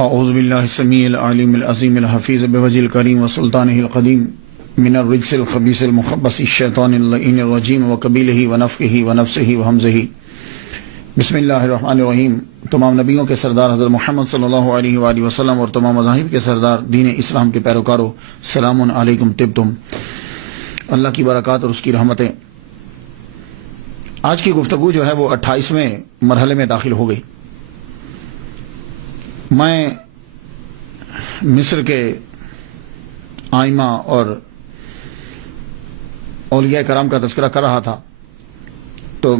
اعوذ باللہ السمیع العلیم العظیم الحفیظ بوجہ الکریم وسلطانہ القدیم من الرجس الخبیث المخبث الشیطان اللعین الرجیم وقبیلہ ونفخہ ونفسہ وہمزہ۔ بسم اللہ الرحمن الرحیم۔ تمام نبیوں کے سردار حضرت محمد صلی اللہ علیہ وآلہ وسلم اور تمام مذاہب کے سردار دین اسلام کے پیروکاروں، سلام علیکم طبتم۔ اللہ کی برکات اور اس کی رحمتیں۔ آج کی گفتگو جو ہے وہ 28ویں مرحلے میں داخل ہو گئی۔ میں مصر کے آئمہ اور اولیاء کرام کا تذکرہ کر رہا تھا تو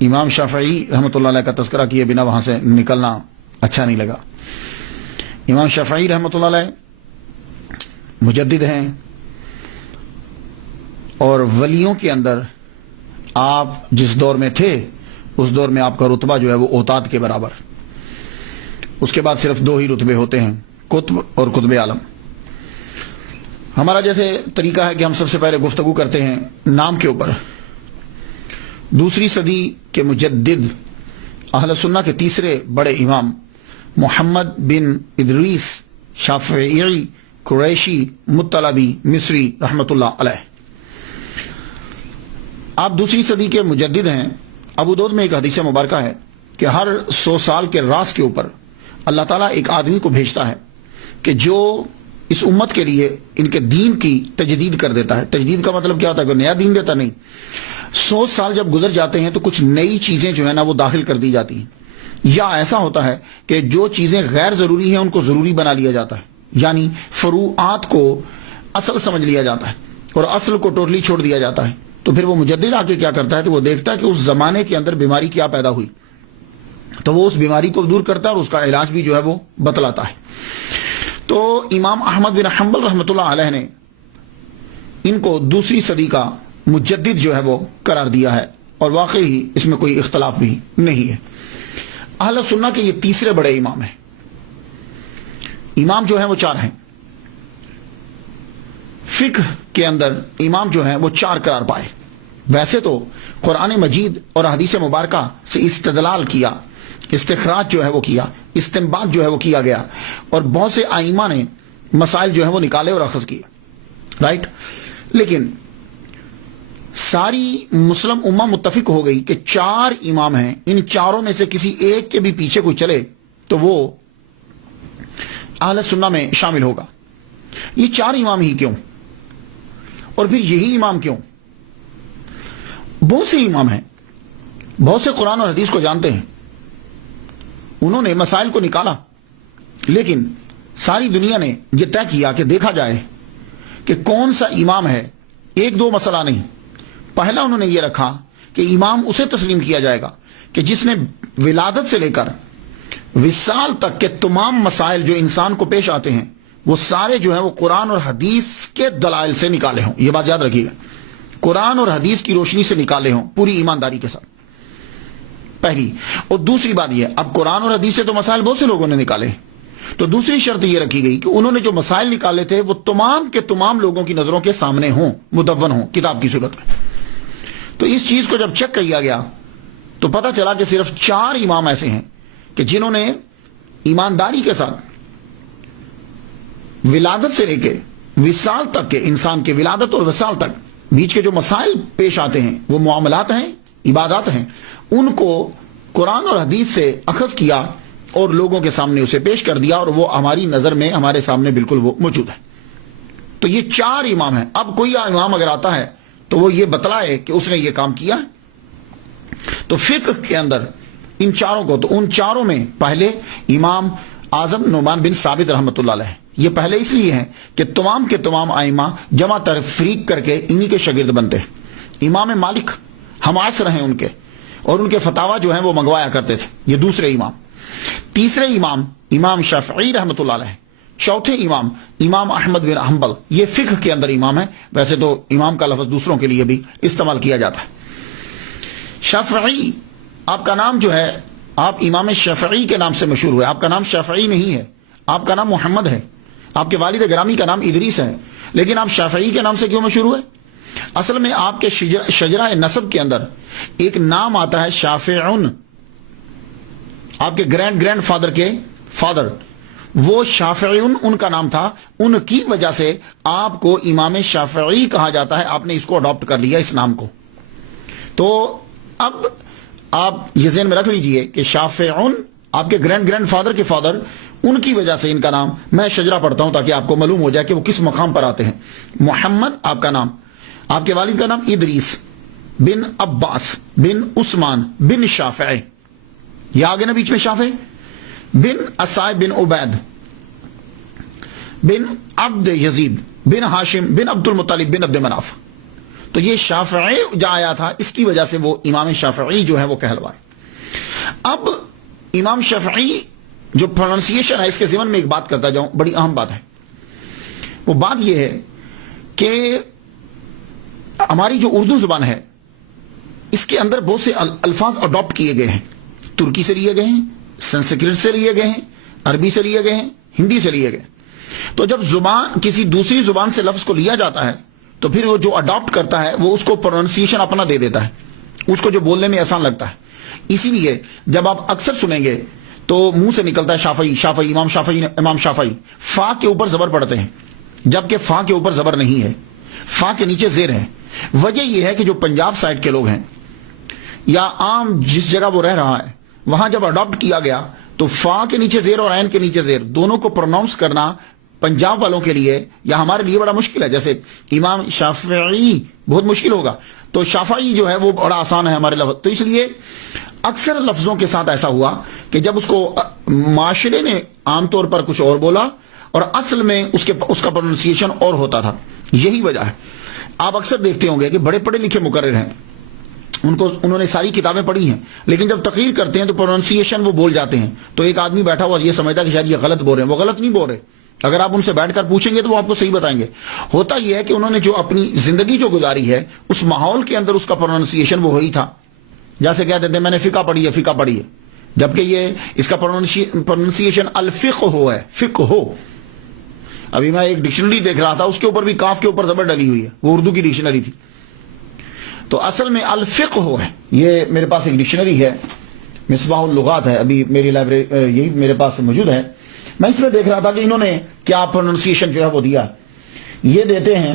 امام شافعی رحمۃ اللہ علیہ کا تذکرہ کیے بنا وہاں سے نکلنا اچھا نہیں لگا۔ امام شافعی رحمۃ اللہ علیہ مجدد ہیں اور ولیوں کے اندر آپ جس دور میں تھے اس دور میں آپ کا رتبہ جو ہے وہ اوتاد کے برابر۔ اس کے بعد صرف 2 ہی رتبے ہوتے ہیں، قطب اور قطب عالم۔ ہمارا جیسے طریقہ ہے کہ ہم سب سے پہلے گفتگو کرتے ہیں نام کے اوپر۔ دوسری صدی کے مجدد اہل سنہ کے تیسرے بڑے امام محمد بن ادریس شافعی قریشی مطلبی مصری رحمۃ اللہ علیہ، آپ دوسری صدی کے مجدد ہیں۔ ابو داؤد میں ایک حدیث مبارکہ ہے کہ ہر 100 سال کے راس کے اوپر اللہ تعالیٰ ایک آدمی کو بھیجتا ہے کہ جو اس امت کے لیے ان کے دین کی تجدید کر دیتا ہے۔ تجدید کا مطلب کیا ہوتا ہے کہ نیا دین دیتا نہیں، 100 سال جب گزر جاتے ہیں تو کچھ نئی چیزیں جو ہے نا وہ داخل کر دی جاتی ہیں، یا ایسا ہوتا ہے کہ جو چیزیں غیر ضروری ہیں ان کو ضروری بنا لیا جاتا ہے، یعنی فروعات کو اصل سمجھ لیا جاتا ہے اور اصل کو ٹوٹلی چھوڑ دیا جاتا ہے۔ تو پھر وہ مجدد آ کے کیا کرتا ہے کہ وہ دیکھتا ہے کہ اس زمانے کے اندر بیماری کیا پیدا ہوئی تو وہ اس بیماری کو دور کرتا ہے اور اس کا علاج بھی جو ہے وہ بتلاتا ہے۔ تو امام احمد بن حنبل رحمۃ اللہ علیہ نے ان کو دوسری صدی کا مجدد جو ہے وہ قرار دیا ہے، اور واقعی اس میں کوئی اختلاف بھی نہیں ہے۔ اہل سنہ کے یہ تیسرے بڑے امام ہیں۔ امام جو ہیں وہ 4 ہیں۔ فقہ کے اندر امام جو ہیں وہ 4 قرار پائے۔ ویسے تو قرآن مجید اور حدیث مبارکہ سے استدلال کیا، استخراج جو ہے وہ کیا، استنباط جو ہے وہ کیا گیا، اور بہت سے ائمہ نے مسائل جو ہے وہ نکالے اور اخذ کیے، رائٹ۔ لیکن ساری مسلم امہ متفق ہو گئی کہ 4 امام ہیں، ان چاروں میں سے کسی ایک کے بھی پیچھے کوئی چلے تو وہ اہل سنہ میں شامل ہوگا۔ یہ 4 امام ہی کیوں، اور پھر یہی امام کیوں؟ بہت سے امام ہیں، بہت سے قرآن اور حدیث کو جانتے ہیں، انہوں نے مسائل کو نکالا، لیکن ساری دنیا نے یہ طے کیا کہ دیکھا جائے کہ کون سا امام ہے۔ 1-2 مسئلہ نہیں، پہلا انہوں نے یہ رکھا کہ امام اسے تسلیم کیا جائے گا کہ جس نے ولادت سے لے کر وصال تک کے تمام مسائل جو انسان کو پیش آتے ہیں وہ سارے جو ہیں وہ قرآن اور حدیث کے دلائل سے نکالے ہوں۔ یہ بات یاد رکھیے گا، قرآن اور حدیث کی روشنی سے نکالے ہوں پوری ایمانداری کے ساتھ، پہلی۔ اور دوسری بات یہ، اب قرآن اور حدیث سے تو مسائل بہت سے لوگوں نے نکالے، تو دوسری شرط یہ رکھی گئی کہ انہوں نے جو مسائل نکالے تھے وہ تمام کے تمام لوگوں کی نظروں کے سامنے ہوں، مدون ہوں کتاب کی صورت میں۔ تو اس چیز کو جب چیک کیا گیا تو پتہ چلا کہ صرف 4 امام ایسے ہیں کہ جنہوں نے ایمانداری کے ساتھ ولادت سے لے کے وصال تک کے، انسان کے ولادت اور وصال تک بیچ کے جو مسائل پیش آتے ہیں وہ معاملات ہیں، عبادات ہیں، ان کو قرآن اور حدیث سے اخذ کیا اور لوگوں کے سامنے اسے پیش کر دیا، اور وہ ہماری نظر میں ہمارے سامنے بالکل وہ موجود ہے۔ تو یہ 4 امام ہیں۔ اب کوئی امام اگر آتا ہے تو وہ یہ بتلائے کہ اس نے یہ کام کیا۔ تو فقہ کے اندر ان 4 کو، تو ان 4 میں پہلے امام اعظم نعمان بن ثابت رحمۃ اللہ علیہ، یہ پہلے اس لیے ہیں کہ تمام کے تمام ائمہ جمع تفریق کر کے انہی کے شاگرد بنتے ہیں۔ امام مالک ہم عصر ہیں ان کے، اور ان کے فتاوی جو ہیں وہ منگوایا کرتے تھے۔ یہ دوسرے امام۔ تیسرے امام امام شافعی رحمۃ اللہ علیہ۔ چوتھے امام امام احمد بن حنبل، یہ فقہ کے اندر امام ہے، ویسے تو امام کا لفظ دوسروں کے لیے بھی استعمال کیا جاتا ہے۔ شافعی، آپ کا نام جو ہے، آپ امام شافعی کے نام سے مشہور ہوئے، آپ کا نام شافعی نہیں ہے، آپ کا نام محمد ہے، آپ کے والد گرامی کا نام ادریس ہے، لیکن آپ شافعی کے نام سے کیوں مشہور ہوئے؟ اصل میں آپ کے شجرہ نسب کے اندر ایک نام آتا ہے شافعون، آپ کے گرینڈ فادر کے فادر، وہ شافعیون ان کا نام تھا، ان کی وجہ سے آپ کو امام شافعی کہا جاتا ہے، آپ نے اس کو اڈاپٹ کر لیا اس نام کو۔ تو اب آپ یہ ذہن میں رکھ لیجئے کہ شافعیون آپ کے گرینڈ فادر کے فادر، ان کی وجہ سے ان کا نام، میں شجرہ پڑھتا ہوں تاکہ آپ کو معلوم ہو جائے کہ وہ کس مقام پر آتے ہیں۔ محمد آپ کا نام، آپ کے والد کا نام ادریس بن عباس بن عثمان بن شافع، یہ آگے نا بیچ میں شافع، بن اسائب بن عبید بن عبد یزید بن ہاشم بن عبد المطلب بن عبد مناف۔ تو یہ شافعی جو آیا تھا، اس کی وجہ سے وہ امام شافعی جو ہے وہ کہلوائے۔ اب امام شافعی جو پروننسیشن ہے، اس کے ضمن میں ایک بات کرتا جاؤں، بڑی اہم بات ہے۔ وہ بات یہ ہے کہ ہماری جو اردو زبان ہے، اس کے اندر بہت سے الفاظ اڈاپٹ کیے گئے ہیں، ترکی سے لیے گئے ہیں، سنسکرت سے لیے گئے ہیں، عربی سے لیے گئے ہیں، ہندی سے لیے گئے۔ تو جب زبان کسی دوسری زبان سے لفظ کو لیا جاتا ہے تو پھر وہ جو اڈاپٹ کرتا ہے وہ اس کو پروننسیشن اپنا دے دیتا ہے، اس کو جو بولنے میں آسان لگتا ہے۔ اسی لیے جب آپ اکثر سنیں گے تو منہ سے نکلتا ہے شافعی شافعی، امام شافعی، فا کے اوپر زبر پڑتے ہیں، جبکہ فا کے اوپر زبر نہیں ہے، فا کے نیچے زیر ہے۔ وجہ یہ ہے کہ جو پنجاب سائڈ کے لوگ ہیں یا عام جس جگہ وہ رہ رہا ہے، وہاں جب اڈاپٹ کیا گیا تو فا کے نیچے زیر اور عین کے نیچے زیر دونوں کو پروناؤنس کرنا پنجاب والوں کے لیے یا ہمارے لیے بڑا مشکل ہے۔ جیسے امام شافعی بہت مشکل ہوگا، تو شافعی جو ہے وہ بڑا آسان ہے ہمارے لفظ۔ تو اس لیے اکثر لفظوں کے ساتھ ایسا ہوا کہ جب اس کو معاشرے نے عام طور پر کچھ اور بولا اور اصل میں اس کا پروننسیشن اور ہوتا تھا، یہی وجہ ہے۔ آپ اکثر دیکھتے ہوں گے کہ بڑے پڑھے لکھے مقرر ہیں، انہوں نے ساری کتابیں پڑھی ہیں، لیکن جب تقریر کرتے ہیں تو پروننسیشن وہ بول جاتے ہیں، تو ایک آدمی بیٹھا ہوا یہ سمجھتا کہ شاید یہ غلط بول رہے ہیں۔ وہ غلط نہیں بول رہے، اگر آپ ان سے بیٹھ کر پوچھیں گے تو وہ آپ کو صحیح بتائیں گے۔ ہوتا یہ ہے کہ انہوں نے جو اپنی زندگی جو گزاری ہے، اس ماحول کے اندر اس کا پروننسیشن وہ وہی تھا۔ جیسے کہتے تھے میں نے فقہ پڑھی ہے، جبکہ یہ اس کا پروننسیشن الفقہ ہو ہے، فقہ ہو۔ ابھی میں ایک ڈکشنری دیکھ رہا تھا، اس کے اوپر بھی کاف کے اوپر زبر ڈلی ہوئی ہے، وہ اردو کی ڈکشنری تھی، تو اصل میں الفقہ ہو ہے۔ یہ میرے پاس ایک ڈکشنری ہے، مصباح اللغات ہے، ابھی میری لائبریری یہی میرے پاس موجود ہے۔ میں اس میں دیکھ رہا تھا کہ انہوں نے کیا پروننسیشن جو ہے وہ دیا، یہ دیتے ہیں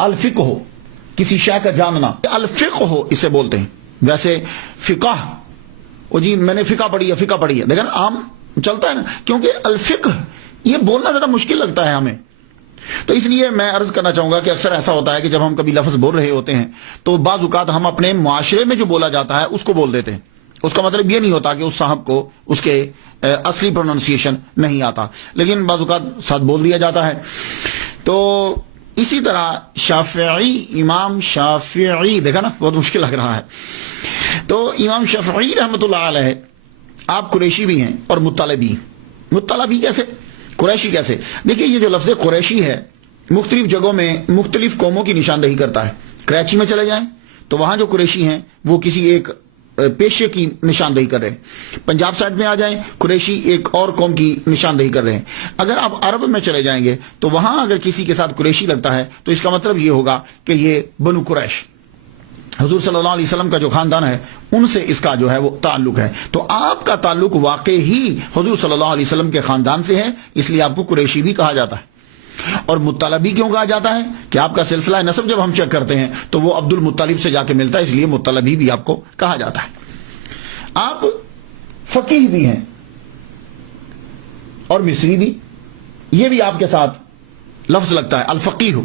الفقہ ہو، کسی شے کا جاننا، الفقہ ہو اسے بولتے ہیں۔ ویسے فقہ، او جی میں نے فقہ پڑھی ہے، دیکھیں عام چلتا ہے نا، کیونکہ الفقہ یہ بولنا ذرا مشکل لگتا ہے ہمیں۔ تو اس لیے میں عرض کرنا چاہوں گا کہ اکثر ایسا ہوتا ہے کہ جب ہم کبھی لفظ بول رہے ہوتے ہیں تو بعض اوقات ہم اپنے معاشرے میں جو بولا جاتا ہے اس کو بول دیتے ہیں، اس کا مطلب یہ نہیں ہوتا کہ اس صاحب کو اس کے اصلی پروننسیشن نہیں آتا، لیکن بعض اوقات ساتھ بول دیا جاتا ہے۔ تو اسی طرح شافعی، امام شافعی، دیکھا نا بہت مشکل لگ رہا ہے۔ تو امام شافعی رحمۃ اللہ علیہ، آپ قریشی بھی ہیں اور مطلبی کیسے، قریشی کیسے؟ دیکھیے یہ جو لفظ قریشی ہے مختلف جگہوں میں مختلف قوموں کی نشاندہی کرتا ہے۔ کراچی میں چلے جائیں تو وہاں جو قریشی ہیں وہ کسی ایک پیشے کی نشاندہی کر رہے ہیں، پنجاب سائڈ میں آ جائیں قریشی ایک اور قوم کی نشاندہی کر رہے ہیں۔ اگر آپ عرب میں چلے جائیں گے تو وہاں اگر کسی کے ساتھ قریشی لگتا ہے تو اس کا مطلب یہ ہوگا کہ یہ بنو قریش، حضور صلی اللہ علیہ وسلم کا جو خاندان ہے ان سے اس کا جو ہے وہ تعلق ہے۔ تو آپ کا تعلق واقعی ہی حضور صلی اللہ علیہ وسلم کے خاندان سے ہے، اس لیے آپ کو قریشی بھی کہا جاتا ہے۔ اور مطلبی کیوں کہا جاتا ہے کہ آپ کا سلسلہ نسب جب ہم چیک کرتے ہیں تو وہ عبد المطلب سے جا کے ملتا ہے، اس لیے مطلبی بھی آپ کو کہا جاتا ہے۔ آپ فقیہ بھی ہیں اور مصری بھی، یہ بھی آپ کے ساتھ لفظ لگتا ہے الفقیہ۔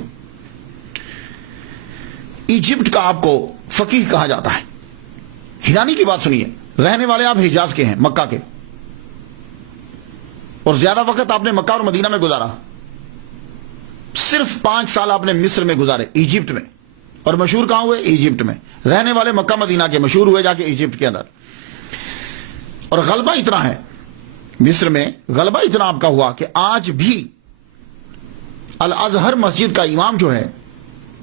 ایجپٹ کا آپ کو فقیہ کہا جاتا ہے۔ حیرانی کی بات سنیے، رہنے والے آپ حجاز کے ہیں، مکہ کے، اور زیادہ وقت آپ نے مکہ اور مدینہ میں گزارا، صرف 5 سال آپ نے مصر میں گزارے، ایجپٹ میں، اور مشہور کہاں ہوئے؟ ایجپٹ میں۔ رہنے والے مکہ مدینہ کے، مشہور ہوئے جا کے ایجپٹ کے اندر۔ اور غلبہ اتنا ہے مصر میں، غلبہ اتنا آپ کا ہوا کہ آج بھی الازہر مسجد کا امام جو ہے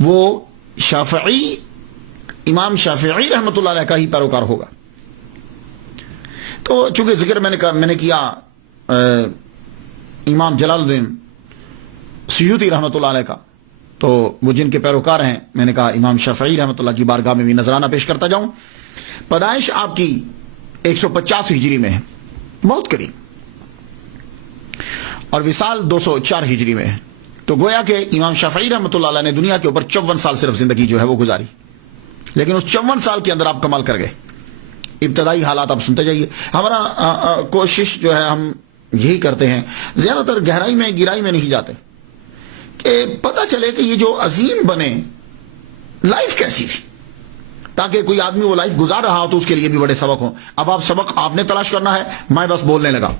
وہ شافعی، امام شافعی رحمۃ اللہ علیہ کا ہی پیروکار ہوگا۔ تو چونکہ ذکر میں نے کیا امام جلال الدین سیوطی رحمۃ اللہ علیہ کا، تو وہ جن کے پیروکار ہیں، میں نے کہا امام شافعی رحمۃ اللہ کی بارگاہ میں بھی نذرانہ پیش کرتا جاؤں۔ پیدائش آپ کی 150 ہجری میں ہے، بہت قریب۔ اور وصال 204 ہجری میں ہے. تو گویا کہ امام شافعی رحمۃ اللہ علیہ نے دنیا کے اوپر 54 سال صرف زندگی جو ہے وہ گزاری، لیکن اس 54 سال کے اندر آپ کمال کر گئے. ابتدائی حالات آپ سنتے جائیے. ہمارا کوشش جو ہے ہم یہی کرتے ہیں، زیادہ تر گہرائی میں گہرائی میں نہیں جاتے، کہ پتہ چلے کہ یہ جو عظیم بنے لائف کیسی تھی، تاکہ کوئی آدمی وہ لائف گزار رہا ہو تو اس کے لیے بھی بڑے سبق ہوں. اب آپ سبق آپ نے تلاش کرنا ہے، میں بس بولنے لگا.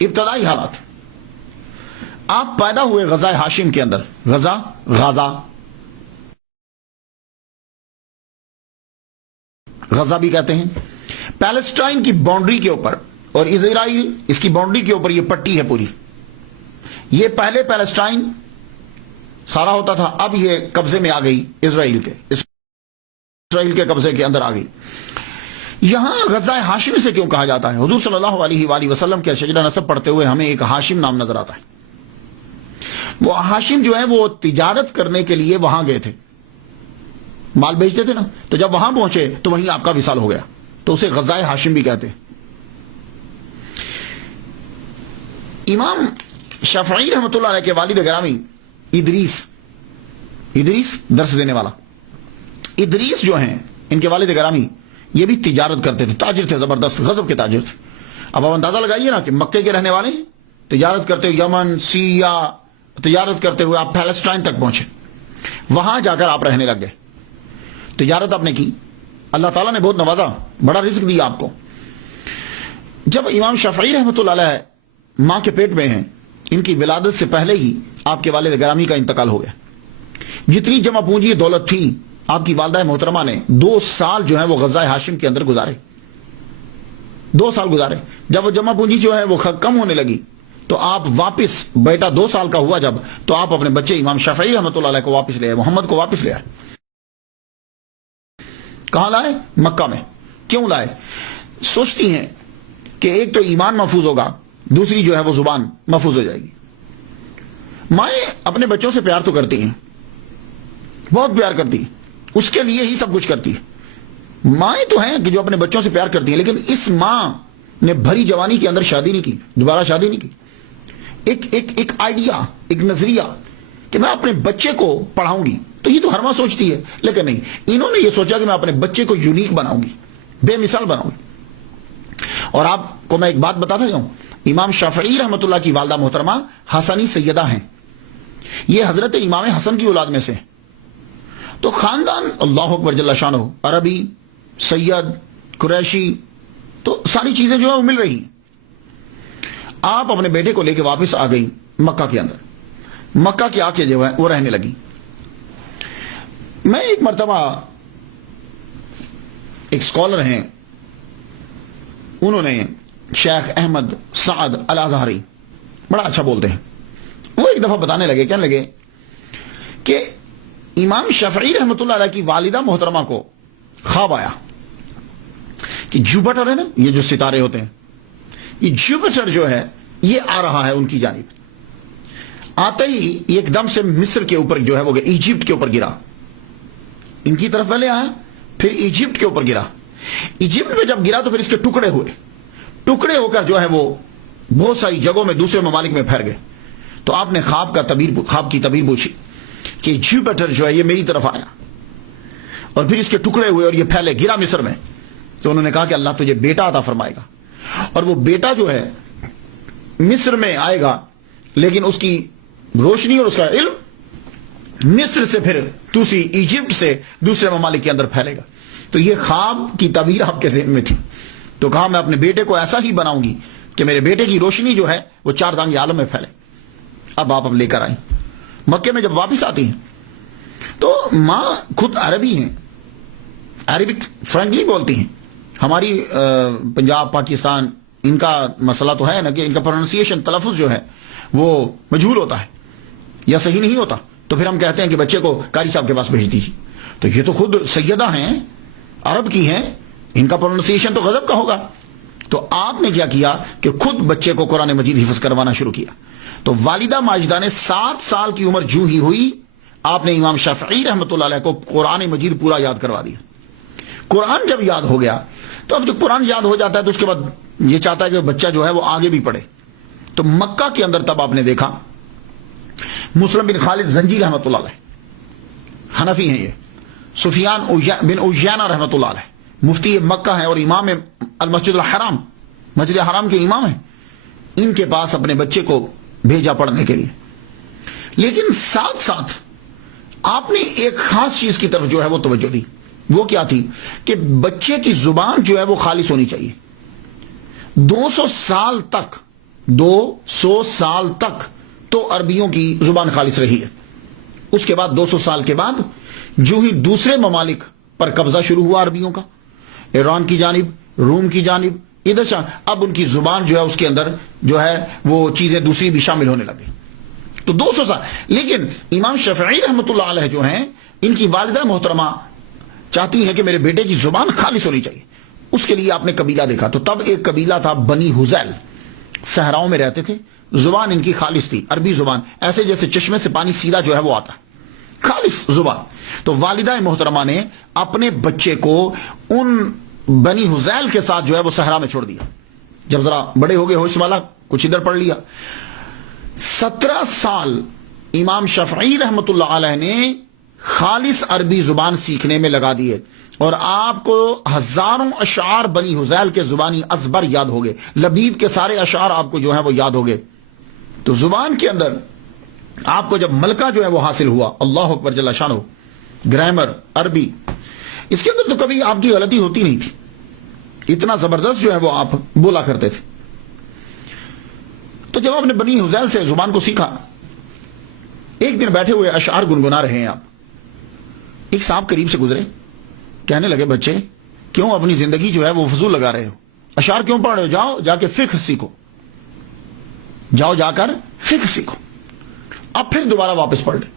ابتدائی حالات، آپ پیدا ہوئے غزہ ہاشم کے اندر. غزہ بھی کہتے ہیں. پیلسٹائن کی باؤنڈری کے اوپر، اور اسرائیل اس کی باؤنڈری کے اوپر یہ پٹی ہے پوری. یہ پہلے پیلسٹائن سارا ہوتا تھا، اب یہ قبضے میں آ گئی اسرائیل کے قبضے کے اندر آ گئی. یہاں غزہ ہاشم سے کیوں کہا جاتا ہے؟ حضور صلی اللہ علیہ وآلہ وسلم کے شجرہ نسب پڑھتے ہوئے ہمیں ایک ہاشم نام نظر آتا ہے. وہ ہاشم جو ہے وہ تجارت کرنے کے لیے وہاں گئے تھے، مال بیچتے تھے نا، تو جب وہاں پہنچے تو وہیں آپ کا وصال ہو گیا، تو اسے غزہ ہاشم بھی کہتے ہیں. امام شافعی رحمۃ اللہ علیہ کے والد گرامی ادریس درس دینے والا ادریس جو ہیں، ان کے والد گرامی یہ بھی تجارت کرتے تھے، تاجر تھے، زبردست غضب کے تاجر تھے. اب آپ اندازہ لگائیے نا کہ مکے کے رہنے والے ہیں، تجارت کرتے ہوئے یمن، سیریا تجارت کرتے ہوئے آپ پیلسٹائن تک پہنچے، وہاں جا کر آپ رہنے لگ گئے. تجارت آپ نے کی، اللہ تعالیٰ نے بہت نوازا، بڑا رزق دیا آپ کو. جب امام شافعی رحمۃ اللہ علیہ ماں کے پیٹ میں ہیں، ان کی ولادت سے پہلے ہی آپ کے والد گرامی کا انتقال ہو گیا. جتنی جمع پونجی دولت تھی، آپ کی والدہ محترمہ نے 2 سال جو ہے وہ غزہ ہاشم کے اندر گزارے. 2 سال گزارے. جب وہ جمع پونجی جو ہے وہ کم ہونے لگی تو آپ واپس، بیٹا 2 سال کا ہوا جب، تو آپ اپنے بچے امام شافعی رحمۃ اللہ علیہ کو واپس لے آئے، محمد کو واپس لے آئے. کہاں لائے؟ مکہ میں. کیوں لائے؟ سوچتی ہیں کہ ایک تو ایمان محفوظ ہوگا، دوسری جو ہے وہ زبان محفوظ ہو جائے گی. مائیں اپنے بچوں سے پیار تو کرتی ہیں، بہت پیار کرتی ہیں، اس کے لیے ہی سب کچھ کرتی ہے. مائیں تو ہیں کہ جو اپنے بچوں سے پیار کرتی ہیں، لیکن اس ماں نے بھری جوانی کے اندر شادی نہیں کی، دوبارہ شادی نہیں کی. ایک آئیڈیا، ایک نظریہ کہ میں اپنے بچے کو پڑھاؤں گی، تو یہ تو ہر ماں سوچتی ہے، لیکن نہیں، انہوں نے یہ سوچا کہ میں اپنے بچے کو یونیک بناؤں گی، بے مثال بناؤں گی. اور آپ کو میں ایک بات بتاتا جاؤں، امام شافعی رحمۃ اللہ کی والدہ محترمہ حسنی سیدہ ہیں. یہ حضرت امام حسن کی اولاد میں سے ہیں. تو خاندان اللہ اکبر جل شانہ، عربی، سید، قریشی، تو ساری چیزیں جو ہے وہ مل رہی ہیں. آپ اپنے بیٹے کو لے کے واپس آ گئی مکہ کے اندر. مکہ کے آ کے جو ہے وہ رہنے لگی. میں ایک مرتبہ، ایک سکولر ہیں، انہوں نے شیخ احمد سعد الازہری، بڑا اچھا بولتے ہیں، وہ ایک دفعہ بتانے لگے، کہنے لگے کہ امام شافعی رحمۃ اللہ علیہ کی والدہ محترمہ کو خواب آیا کہ جوپیٹر ہے نا، یہ جو ستارے ہوتے ہیں، یہ جوپیٹر جو ہے یہ آ رہا ہے ان کی جانب. آتے ہی ایک دم سے مصر کے اوپر جو ہے وہ ایجپٹ کے اوپر گرا. ان کی طرف پہلے آیا، پھر ایجپٹ کے اوپر گرا. ایجپٹ میں جب گرا تو پھر اس کے ٹکڑے ہوئے، ٹکڑے ہو کر جو ہے وہ بہت ساری جگہوں میں دوسرے ممالک میں پھیل گئے. تو آپ نے خواب کی تعبیر پوچھی کہ جوپیٹر جو ہے یہ میری طرف آیا، اور پھر اس کے ٹکڑے ہوئے اور یہ پھیلے، گرا مصر میں. تو انہوں نے کہا کہ اللہ تجھے بیٹا عطا فرمائے گا، اور وہ بیٹا جو ہے مصر میں آئے گا، لیکن اس کی روشنی اور اس کا علم مصر سے پھر دوسری ایجپٹ سے دوسرے ممالک کے اندر پھیلے گا. تو یہ خواب کی تعبیر آپ کے ذہن میں تھی. تو کہا میں اپنے بیٹے کو ایسا ہی بناؤں گی کہ میرے بیٹے کی روشنی جو ہے وہ 4 دانگ عالم میں پھیلے. اب لے کر آئیں. مکے میں جب واپس آتی ہیں تو ماں خود عربی ہیں، عربک فرینکلی بولتی ہیں. ہماری پنجاب، پاکستان، ان کا مسئلہ تو ہے نا کہ ان کا پروننسیشن، تلفظ جو ہے وہ مجہول ہوتا ہے یا صحیح نہیں ہوتا، تو پھر ہم کہتے ہیں کہ بچے کو قاری صاحب کے پاس بھیج دیجیے. تو یہ تو خود سیدہ ہیں، عرب کی ہیں، ان کا پروننسیشن تو غضب کا ہوگا. تو آپ نے کیا کیا کہ خود بچے کو قرآن مجید حفظ کروانا شروع کیا. تو والدہ ماجدہ نے 7 سال کی عمر جو ہی ہوئی، آپ نے امام شافعی رحمۃ اللہ علیہ کو قرآن مجید پورا یاد کروا دیا. قرآن جب یاد ہو گیا تو اب جو قرآن یاد ہو جاتا ہے تو اس کے بعد یہ چاہتا ہے کہ بچہ جو ہے وہ آگے بھی پڑھے. تو مکہ کے اندر تب آپ نے دیکھا مسلم بن خالد زنجی رحمۃ اللہ علیہ، حنفی ہیں یہ، سفیان بن عیینہ رحمۃ اللہ علیہ مفتی مکہ ہیں اور امام المسجد الحرام، مسجد حرام کے امام ہیں، ان کے پاس اپنے بچے کو بھیجا پڑھنے کے لیے۔ لیکن ساتھ ساتھ آپ نے ایک خاص چیز کی طرف جو ہے وہ توجہ دی، وہ کیا تھی کہ بچے کی زبان جو ہے وہ خالص ہونی چاہیے۔ 200 سال تک تو عربیوں کی زبان خالص رہی ہے۔ اس کے بعد 200 سال کے بعد جو ہی دوسرے ممالک پر قبضہ شروع ہوا عربیوں کا، ایران کی جانب، روم کی جانب، ادھر اب ان کی زبان جو ہے اس کے اندر جو ہے وہ چیزیں دوسری بھی شامل ہونے لگی۔ تو 200 سال، لیکن امام شافعی رحمۃ اللہ علیہ جو ہیں، ان کی والدہ محترمہ چاہتی ہیں کہ میرے بیٹے کی زبان خالص ہونی چاہیے۔ اس کے لیے آپ نے قبیلہ دیکھا، تو تب ایک قبیلہ تھا بنی حذیل، صحراؤں میں رہتے تھے، زبان ان کی خالص تھی، عربی زبان، ایسے جیسے چشمے سے پانی سیدھا جو ہے وہ آتا ہے، خالص زبان۔ تو والدہ محترمہ نے اپنے بچے کو ان بنی حذیل کے ساتھ جو ہے وہ صحرا میں چھوڑ دیا۔ جب ذرا بڑے ہو گئے، ہوش والا، کچھ ادھر پڑھ لیا۔ 17 سال امام شافعی رحمۃ اللہ علیہ نے خالص عربی زبان سیکھنے میں لگا دیے، اور آپ کو ہزاروں اشعار بنی حذیل کے زبانی ازبر یاد ہو گئے، لبید کے سارے اشعار آپ کو جو ہے وہ یاد ہو گئے۔ تو زبان کے اندر آپ کو جب ملکہ جو ہے وہ حاصل ہوا، اللہ اکبر جل شانہ، گرامر، عربی، اس کے اندر تو کبھی آپ کی غلطی ہوتی نہیں تھی، اتنا زبردست جو ہے وہ آپ بولا کرتے تھے۔ تو جب آپ نے بنی حذیل سے زبان کو سیکھا، ایک دن بیٹھے ہوئے اشعار گنگنا رہے ہیں آپ، ایک صاحب قریب سے گزرے، کہنے لگے بچے کیوں اپنی زندگی جو ہے وہ فضول لگا رہے ہو، اشعار کیوں پڑھ رہے ہو، جاؤ جا کے فقہ سیکھو، جاؤ جا کر فقہ سیکھو۔ اب پھر دوبارہ واپس پڑھ لیں،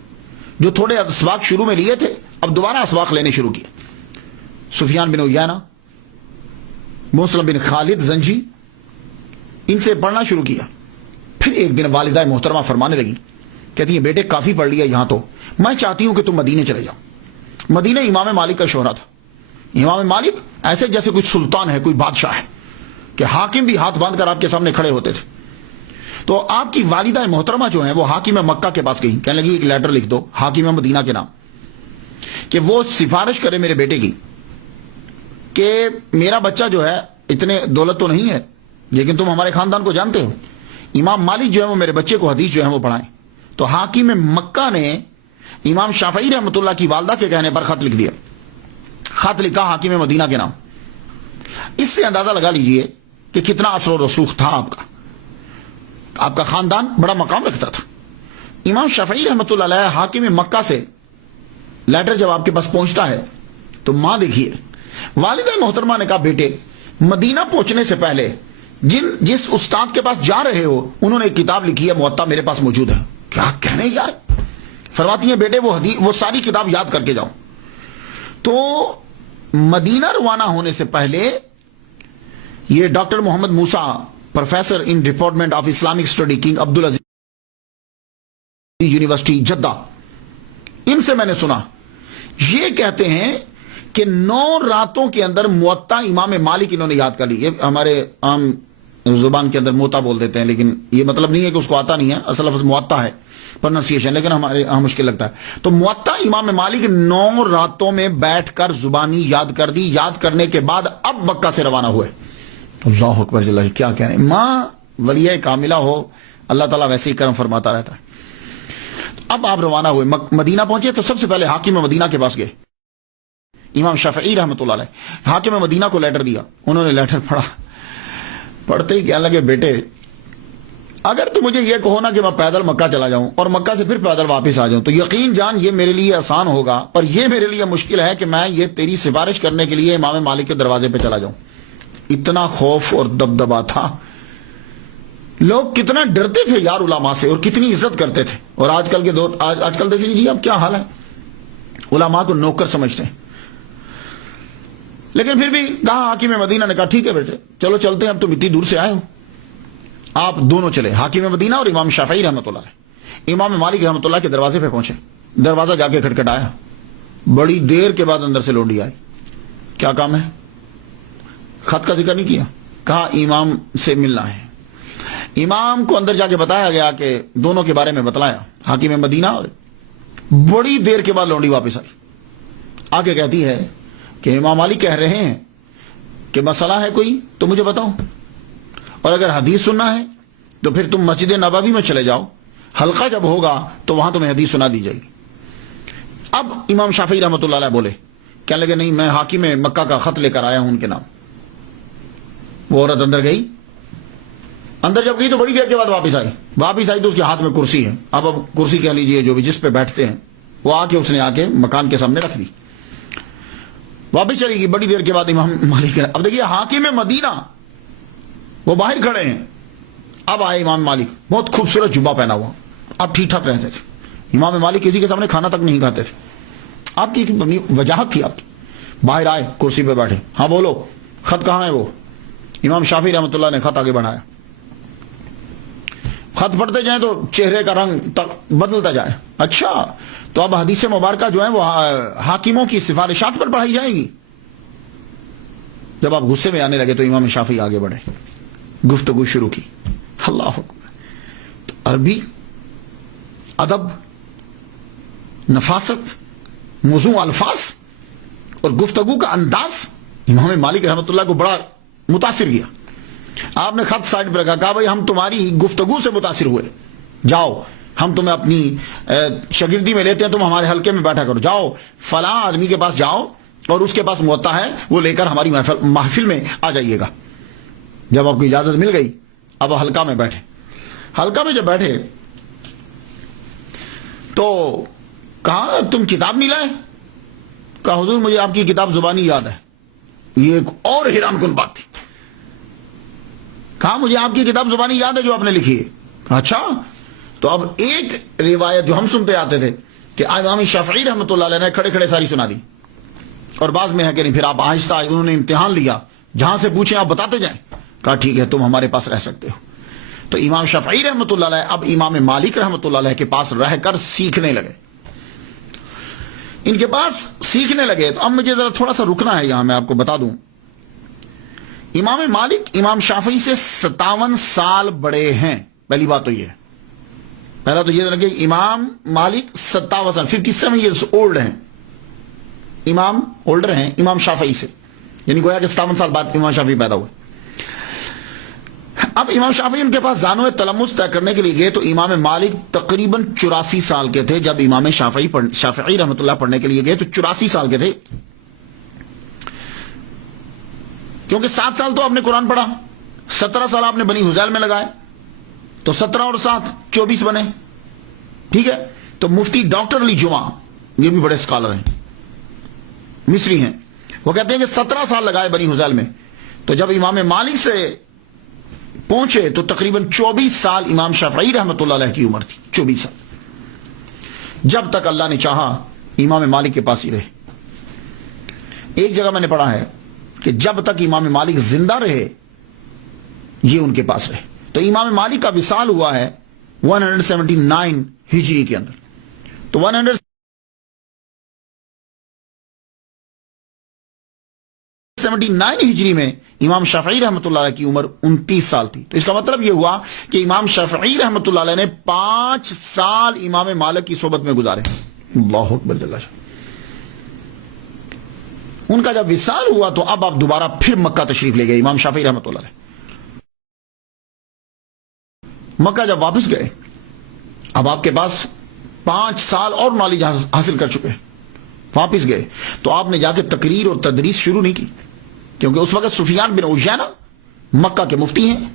جو تھوڑے اسباق شروع میں لیے تھے اب دوبارہ اسباق لینے شروع کیے۔ سفیان بن عیینہ، مسلم بن خالد زنجی، ان سے پڑھنا شروع کیا۔ پھر ایک دن والدہ محترمہ فرمانے لگی، کہتی ہیں بیٹے کافی پڑھ لیا یہاں تو، میں چاہتی ہوں کہ تم مدینے چلے جاؤ۔ مدینہ امام مالک کا شہرہ تھا، امام مالک ایسے جیسے کوئی سلطان ہے، کوئی بادشاہ ہے، کہ حاکم بھی ہاتھ باندھ کر آپ کے سامنے کھڑے ہوتے تھے۔ تو آپ کی والدہ محترمہ جو ہیں وہ حاکم مکہ کے پاس گئی، کہنے لگی ایک لیٹر لکھ دو حاکم مدینہ کے نام، کہ وہ سفارش کرے میرے بیٹے کی کہ میرا بچہ جو ہے، اتنے دولت تو نہیں ہے لیکن تم ہمارے خاندان کو جانتے ہو، امام مالک جو ہے وہ میرے بچے کو حدیث جو ہے وہ پڑھائیں۔ تو حاکم مکہ نے امام شافعی رحمۃ اللہ کی والدہ کے کہنے پر خط لکھ دیا، خط لکھا حاکم مدینہ کے نام۔ اس سے اندازہ لگا لیجئے کہ کتنا اثر و رسوخ تھا آپ کا خاندان بڑا مقام رکھتا تھا۔ امام شافعی رحمۃ اللہ علیہ حاکم مکہ سے لیٹر جب آپ کے پاس پہنچتا ہے تو ماں دیکھیے، والدہ محترمہ نے کہا بیٹے مدینہ پہنچنے سے پہلے جس استاد کے پاس جا رہے ہو انہوں نے ایک کتاب لکھی ہے، موطا میرے پاس موجود ہے۔ کیا کہنے یار، فرماتی ہیں بیٹے وہ ساری کتاب یاد کر کے جاؤ۔ تو مدینہ روانہ ہونے سے پہلے یہ doctor Muhammad Musa, professor in department of Islamic study, King Abdulaziz University Jeddah, ان سے میں نے سنا، یہ کہتے ہیں کہ 9 راتوں کے اندر موطا امام مالک انہوں نے یاد کر لی۔ یہ ہمارے عام زبان کے اندر موطا بول دیتے ہیں، لیکن یہ مطلب نہیں ہے کہ اس کو آتا نہیں ہے، اصل لفظ موطا ہے پروننسیشن، لیکن ہمارے یہاں مشکل لگتا ہے۔ تو موطا امام مالک 9 راتوں میں بیٹھ کر زبانی یاد کر دی، یاد کرنے کے بعد اب مکہ سے روانہ ہوئے۔ اللہ اکبر جل، کیا کہنے، ماں ولیہ کاملہ ہو، اللہ تعالیٰ ویسے ہی کرم فرماتا رہتا ہے۔ اب آپ روانہ ہوئے، مدینہ پہنچے تو سب سے پہلے حاکم مدینہ کے پاس گئے، امام شافعی رحمۃ اللہ علیہ۔ حاکم مدینہ کو لیٹر دیا، انہوں نے لیٹر پڑھا، پڑھتے ہی کہنے لگے بیٹے اگر تو مجھے یہ کہو نا کہ میں پیدل مکہ چلا جاؤں اور مکہ سے پھر پیدل واپس آ جاؤں تو یقین جان یہ میرے لیے آسان ہوگا، اور یہ میرے لیے مشکل ہے کہ میں یہ تیری سفارش کرنے کے لیے امام مالک کے دروازے پہ چلا جاؤں۔ اتنا خوف اور دبدبا تھا، لوگ کتنا ڈرتے تھے یار علماء سے اور کتنی عزت کرتے تھے۔ اور آج کل کے دور، آج کل دیکھ لیجیے اب کیا حال ہے، علماء کو نوکر سمجھتے ہیں۔ لیکن پھر بھی کہا حاکم مدینہ نے کہا ٹھیک ہے بیٹے چلو چلتے ہیں، اب تم اتنی دور سے آئے ہو۔ آپ دونوں چلے، حاکم مدینہ اور امام شافعی رحمۃ اللہ علیہ۔ امام مالک رحمۃ اللہ کے دروازے پہ پہنچے، دروازہ جا کے کھٹکھٹایا، بڑی دیر کے بعد اندر سے لونڈی آئی۔ کیا کام ہے؟ خط کا ذکر نہیں کیا، کہا امام سے ملنا ہے۔ امام کو اندر جا کے بتایا گیا کہ دونوں کے بارے میں بتلایا حاکم مدینہ. اور بڑی دیر کے بعد لونڈی واپس آئی, آگے کہتی ہے کہ امام مالک کہہ رہے ہیں کہ مسئلہ ہے کوئی تو مجھے بتاؤ, اور اگر حدیث سننا ہے تو پھر تم مسجد نبوی میں چلے جاؤ, حلقہ جب ہوگا تو وہاں تمہیں حدیث سنا دی جائے گی. اب امام شافعی رحمۃ اللہ علیہ بولے, کہنے لگے نہیں میں حاکم مکہ کا خط لے کر آیا ہوں ان کے نام. وہ عورت اندر گئی, اندر جب گئی تو بڑی دیر کے بعد واپس آئی تو اس کے ہاتھ میں کرسی ہے. اب کرسی کہہ لیجیے جو بھی جس پہ بیٹھتے ہیں, وہ اس نے آ کے مکان کے سامنے رکھ دی, واپس چلی گئی. بڑی دیر کے بعد امام مالک, اب دیکھیے حاکم مدینہ وہ باہر کھڑے ہیں. اب آئے امام مالک, بہت خوبصورت جبہ پہنا ہوا, اب ٹھیک ٹھاک رہتے تھے. امام مالک کسی کے سامنے کھانا تک نہیں کھاتے تھے. آپ کی وجاہت تھی آپ کی. باہر آئے, کرسی پہ بیٹھے, ہاں بولو خط کہاں ہے. وہ امام شافعی رحمۃ اللہ نے خط آگے بڑھایا. خط پڑھتے جائیں تو چہرے کا رنگ تک بدلتا جائے. اچھا تو اب حدیث مبارکہ جو ہے وہ حاکموں کی سفارشات پر پڑھائی جائے گی. جب آپ غصے میں آنے لگے تو امام شافعی آگے بڑھے, گفتگو شروع کی. اللہ اکبر. عربی, ادب, نفاست, موزوں الفاظ اور گفتگو کا انداز امام مالک رحمۃ اللہ کو بڑا متاثر کیا. آپ نے خط سائڈ پہ رکھا, کہا بھائی ہم تمہاری گفتگو سے متاثر ہوئے, جاؤ ہم تمہیں اپنی شاگردی میں لیتے ہیں, تم ہمارے حلقے میں بیٹھا کرو, جاؤ فلاں آدمی کے پاس جاؤ اور اس کے پاس موطا ہے وہ لے کر ہماری محفل میں آ جائیے گا. جب آپ کو اجازت مل گئی اب حلقہ میں بیٹھے. حلقہ میں جب بیٹھے تو کہا تم کتاب نہیں لائے. کہا حضور مجھے آپ کی کتاب زبانی یاد ہے. یہ ایک اور حیران کن بات تھی. کہا مجھے آپ کی کتاب زبانی یاد ہے جو آپ نے لکھی ہے. اچھا تو اب ایک روایت جو ہم سنتے آتے تھے کہ امام شافعی رحمۃ اللہ علیہ نے کھڑے کھڑے ساری سنا دی, اور بعض میں ہے کہ نہیں پھر آپ آہستہ انہوں نے امتحان لیا, جہاں سے پوچھیں آپ بتاتے جائیں. کہا ٹھیک ہے تم ہمارے پاس رہ سکتے ہو. تو امام شافعی رحمۃ اللہ علیہ اب امام مالک رحمۃ اللہ علیہ کے پاس رہ کر سیکھنے لگے. ان کے پاس سیکھنے لگے. تو اب مجھے ذرا تھوڑا سا رکنا ہے یہاں, میں آپ کو بتا دوں امام مالک امام شافعی سے 57 سال بڑے ہیں. پہلی بات تو یہ ہے, پہلا تو یہ کہ امام مالک 57 سال 57 ایئرس اولڈ ہیں. امام اولڈر ہیں امام شافعی سے, یعنی گویا کہ 57 سال بعد امام شافعی پیدا ہوئے. اب امام شافعی ان کے پاس زانو تلمس طے کرنے کے لیے گئے تو امام مالک تقریباً 84 سال کے تھے. جب امام شافعی رحمۃ اللہ پڑھنے کے لیے گئے تو 84 سال کے تھے, کیونکہ 7 سال تو آپ نے قرآن پڑھا, 17 سال آپ نے بنی حذیل میں لگائے, تو 17 اور 7 24 بنے. ٹھیک ہے, تو مفتی ڈاکٹر علی جمعہ یہ بھی بڑے اسکالر ہیں, مصری ہیں, وہ کہتے ہیں کہ 17 سال لگائے بنی حذیل میں. تو جب امام مالک سے پہنچے تو تقریباً 24 سال امام شافعی رحمۃ اللہ علیہ کی عمر تھی. 24 سال. جب تک اللہ نے چاہا امام مالک کے پاس ہی رہے. ایک جگہ میں نے پڑھا ہے کہ جب تک امام مالک زندہ رہے یہ ان کے پاس رہے. تو امام مالک کا وصال ہوا ہے 179 ہجری کے اندر. تو 179 ہجری میں امام شافعی رحمۃ اللہ علیہ کی عمر 29 سال تھی. تو اس کا مطلب یہ ہوا کہ امام شافعی رحمۃ اللہ علیہ نے 5 سال امام مالک کی صحبت میں گزارے. اللہ اکبر جل شانہ. ان کا جب وصال ہوا تو اب آپ دوبارہ پھر مکہ تشریف لے گئے امام شافعی رحمۃ اللہ علیہ. مکہ جب واپس گئے اب آپ کے پاس 5 سال اور نالج حاصل کر چکے. واپس گئے تو آپ نے جا کے تقریر اور تدریس شروع نہیں کی, کیونکہ اس وقت سفیان بن عیینہ مکہ کے مفتی ہیں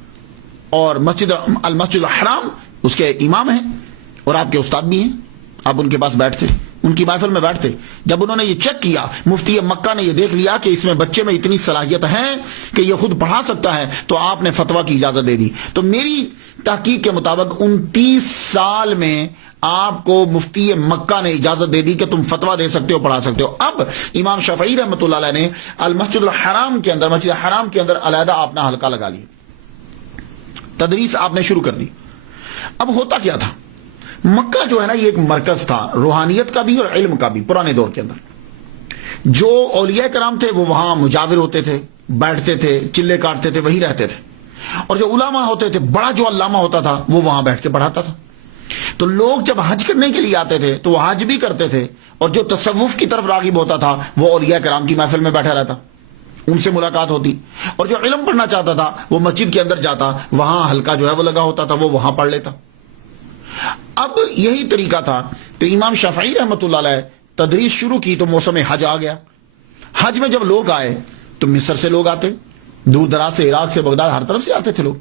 اور المسجد الحرام اس کے امام ہیں اور آپ کے استاد بھی ہیں. آپ ان کے پاس بیٹھتے, ان کی محفل میں بیٹھتے. جب انہوں نے یہ چیک کیا, مفتی مکہ نے یہ دیکھ لیا کہ اس میں بچے میں اتنی صلاحیت ہے کہ یہ خود پڑھا سکتا ہے, تو آپ نے فتویٰ کی اجازت دے دی. تو میری تحقیق کے مطابق 29 سال میں آپ کو مفتی مکہ نے اجازت دے دی کہ تم فتویٰ دے سکتے ہو, پڑھا سکتے ہو. اب امام شافعی رحمۃ اللہ علیہ نے المسجد الحرام کے اندر, مسجد حرام کے اندر علیحدہ اپنا حلقہ لگا لیا, تدریس آپ نے شروع کر دی. اب ہوتا کیا تھا, مکہ جو ہے نا یہ ایک مرکز تھا روحانیت کا بھی اور علم کا بھی. پرانے دور کے اندر جو اولیاء کرام تھے وہ وہاں مجاور ہوتے تھے, بیٹھتے تھے, چلے کاٹتے تھے, وہی رہتے تھے. اور جو علماء ہوتے تھے، بڑا جو علامہ ہوتا تھا وہ وہاں بیٹھ کے پڑھاتا تھا. تو لوگ جب حج کرنے کے لیے آتے تھے تو وہ حج بھی کرتے تھے، اور جو تصوف کی طرف راغب ہوتا تھا وہ اولیاء کرام کی محفل میں بیٹھا رہتا، ان سے ملاقات ہوتی. اور جو علم پڑھنا چاہتا تھا وہ مسجد کے اندر جاتا، وہاں حلقہ جو ہے وہ لگا ہوتا تھا، وہ وہاں پڑھ لیتا. اب یہی طریقہ تھا. تو امام شافعی رحمۃ اللہ علیہ تدریس شروع کی تو موسم حج آ گیا. حج میں جب لوگ آئے تو مصر سے لوگ آتے، دور دراز سے، عراق سے، بغداد، ہر طرف سے آتے تھے لوگ.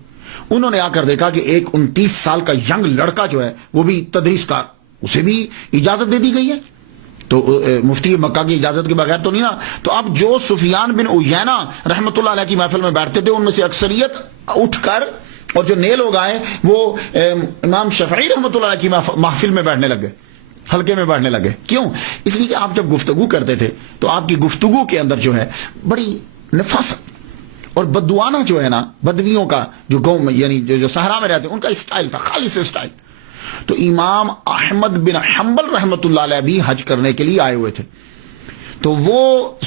انہوں نے آ کر دیکھا کہ ایک 29 سال کا ینگ لڑکا جو ہے وہ بھی تدریس کا، اسے بھی اجازت دے دی گئی ہے. تو مفتی مکہ کی اجازت کے بغیر تو نہیں نا. تو اب جو سفیان بن عیینہ رحمۃ اللہ علیہ کی محفل میں بیٹھتے تھے ان میں سے اکثریت اٹھ کر، اور جو نئے لوگ آئے وہ امام شافعی رحمۃ اللہ علیہ کی محفل میں بیٹھنے لگے، حلقے میں بیٹھنے لگے. کیوں؟ اس لیے کہ آپ جب گفتگو کرتے تھے تو آپ کی گفتگو کے اندر جو ہے بڑی نفاست اور بدوانہ جو ہے نا، بدویوں کا جو گاؤں میں، یعنی جو صحرا میں رہتے ہیں، ان کا اسٹائل تھا، خالص اسٹائل. تو امام احمد بن حنبل رحمۃ اللہ علیہ بھی حج کرنے کے لیے آئے ہوئے تھے. تو وہ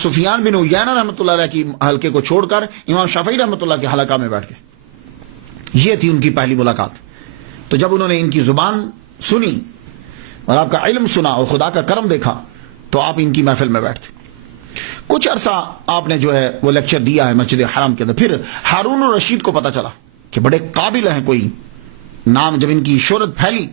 سفیان بن عیینہ رحمۃ اللہ علیہ کی حلقے کو چھوڑ کر امام شافعی رحمۃ اللہ کے حلقہ میں بیٹھ گئے. یہ تھی ان کی پہلی ملاقات. تو جب انہوں نے ان کی زبان سنی اور آپ کا علم سنا اور خدا کا کرم دیکھا تو آپ ان کی محفل میں بیٹھتے. کچھ عرصہ آپ نے جو ہے وہ لیکچر دیا ہے مسجد حرام کے اندر. پھر ہارون الرشید کو پتا چلا کہ بڑے قابل ہیں، کوئی نام، جب ان کی شہرت پھیلی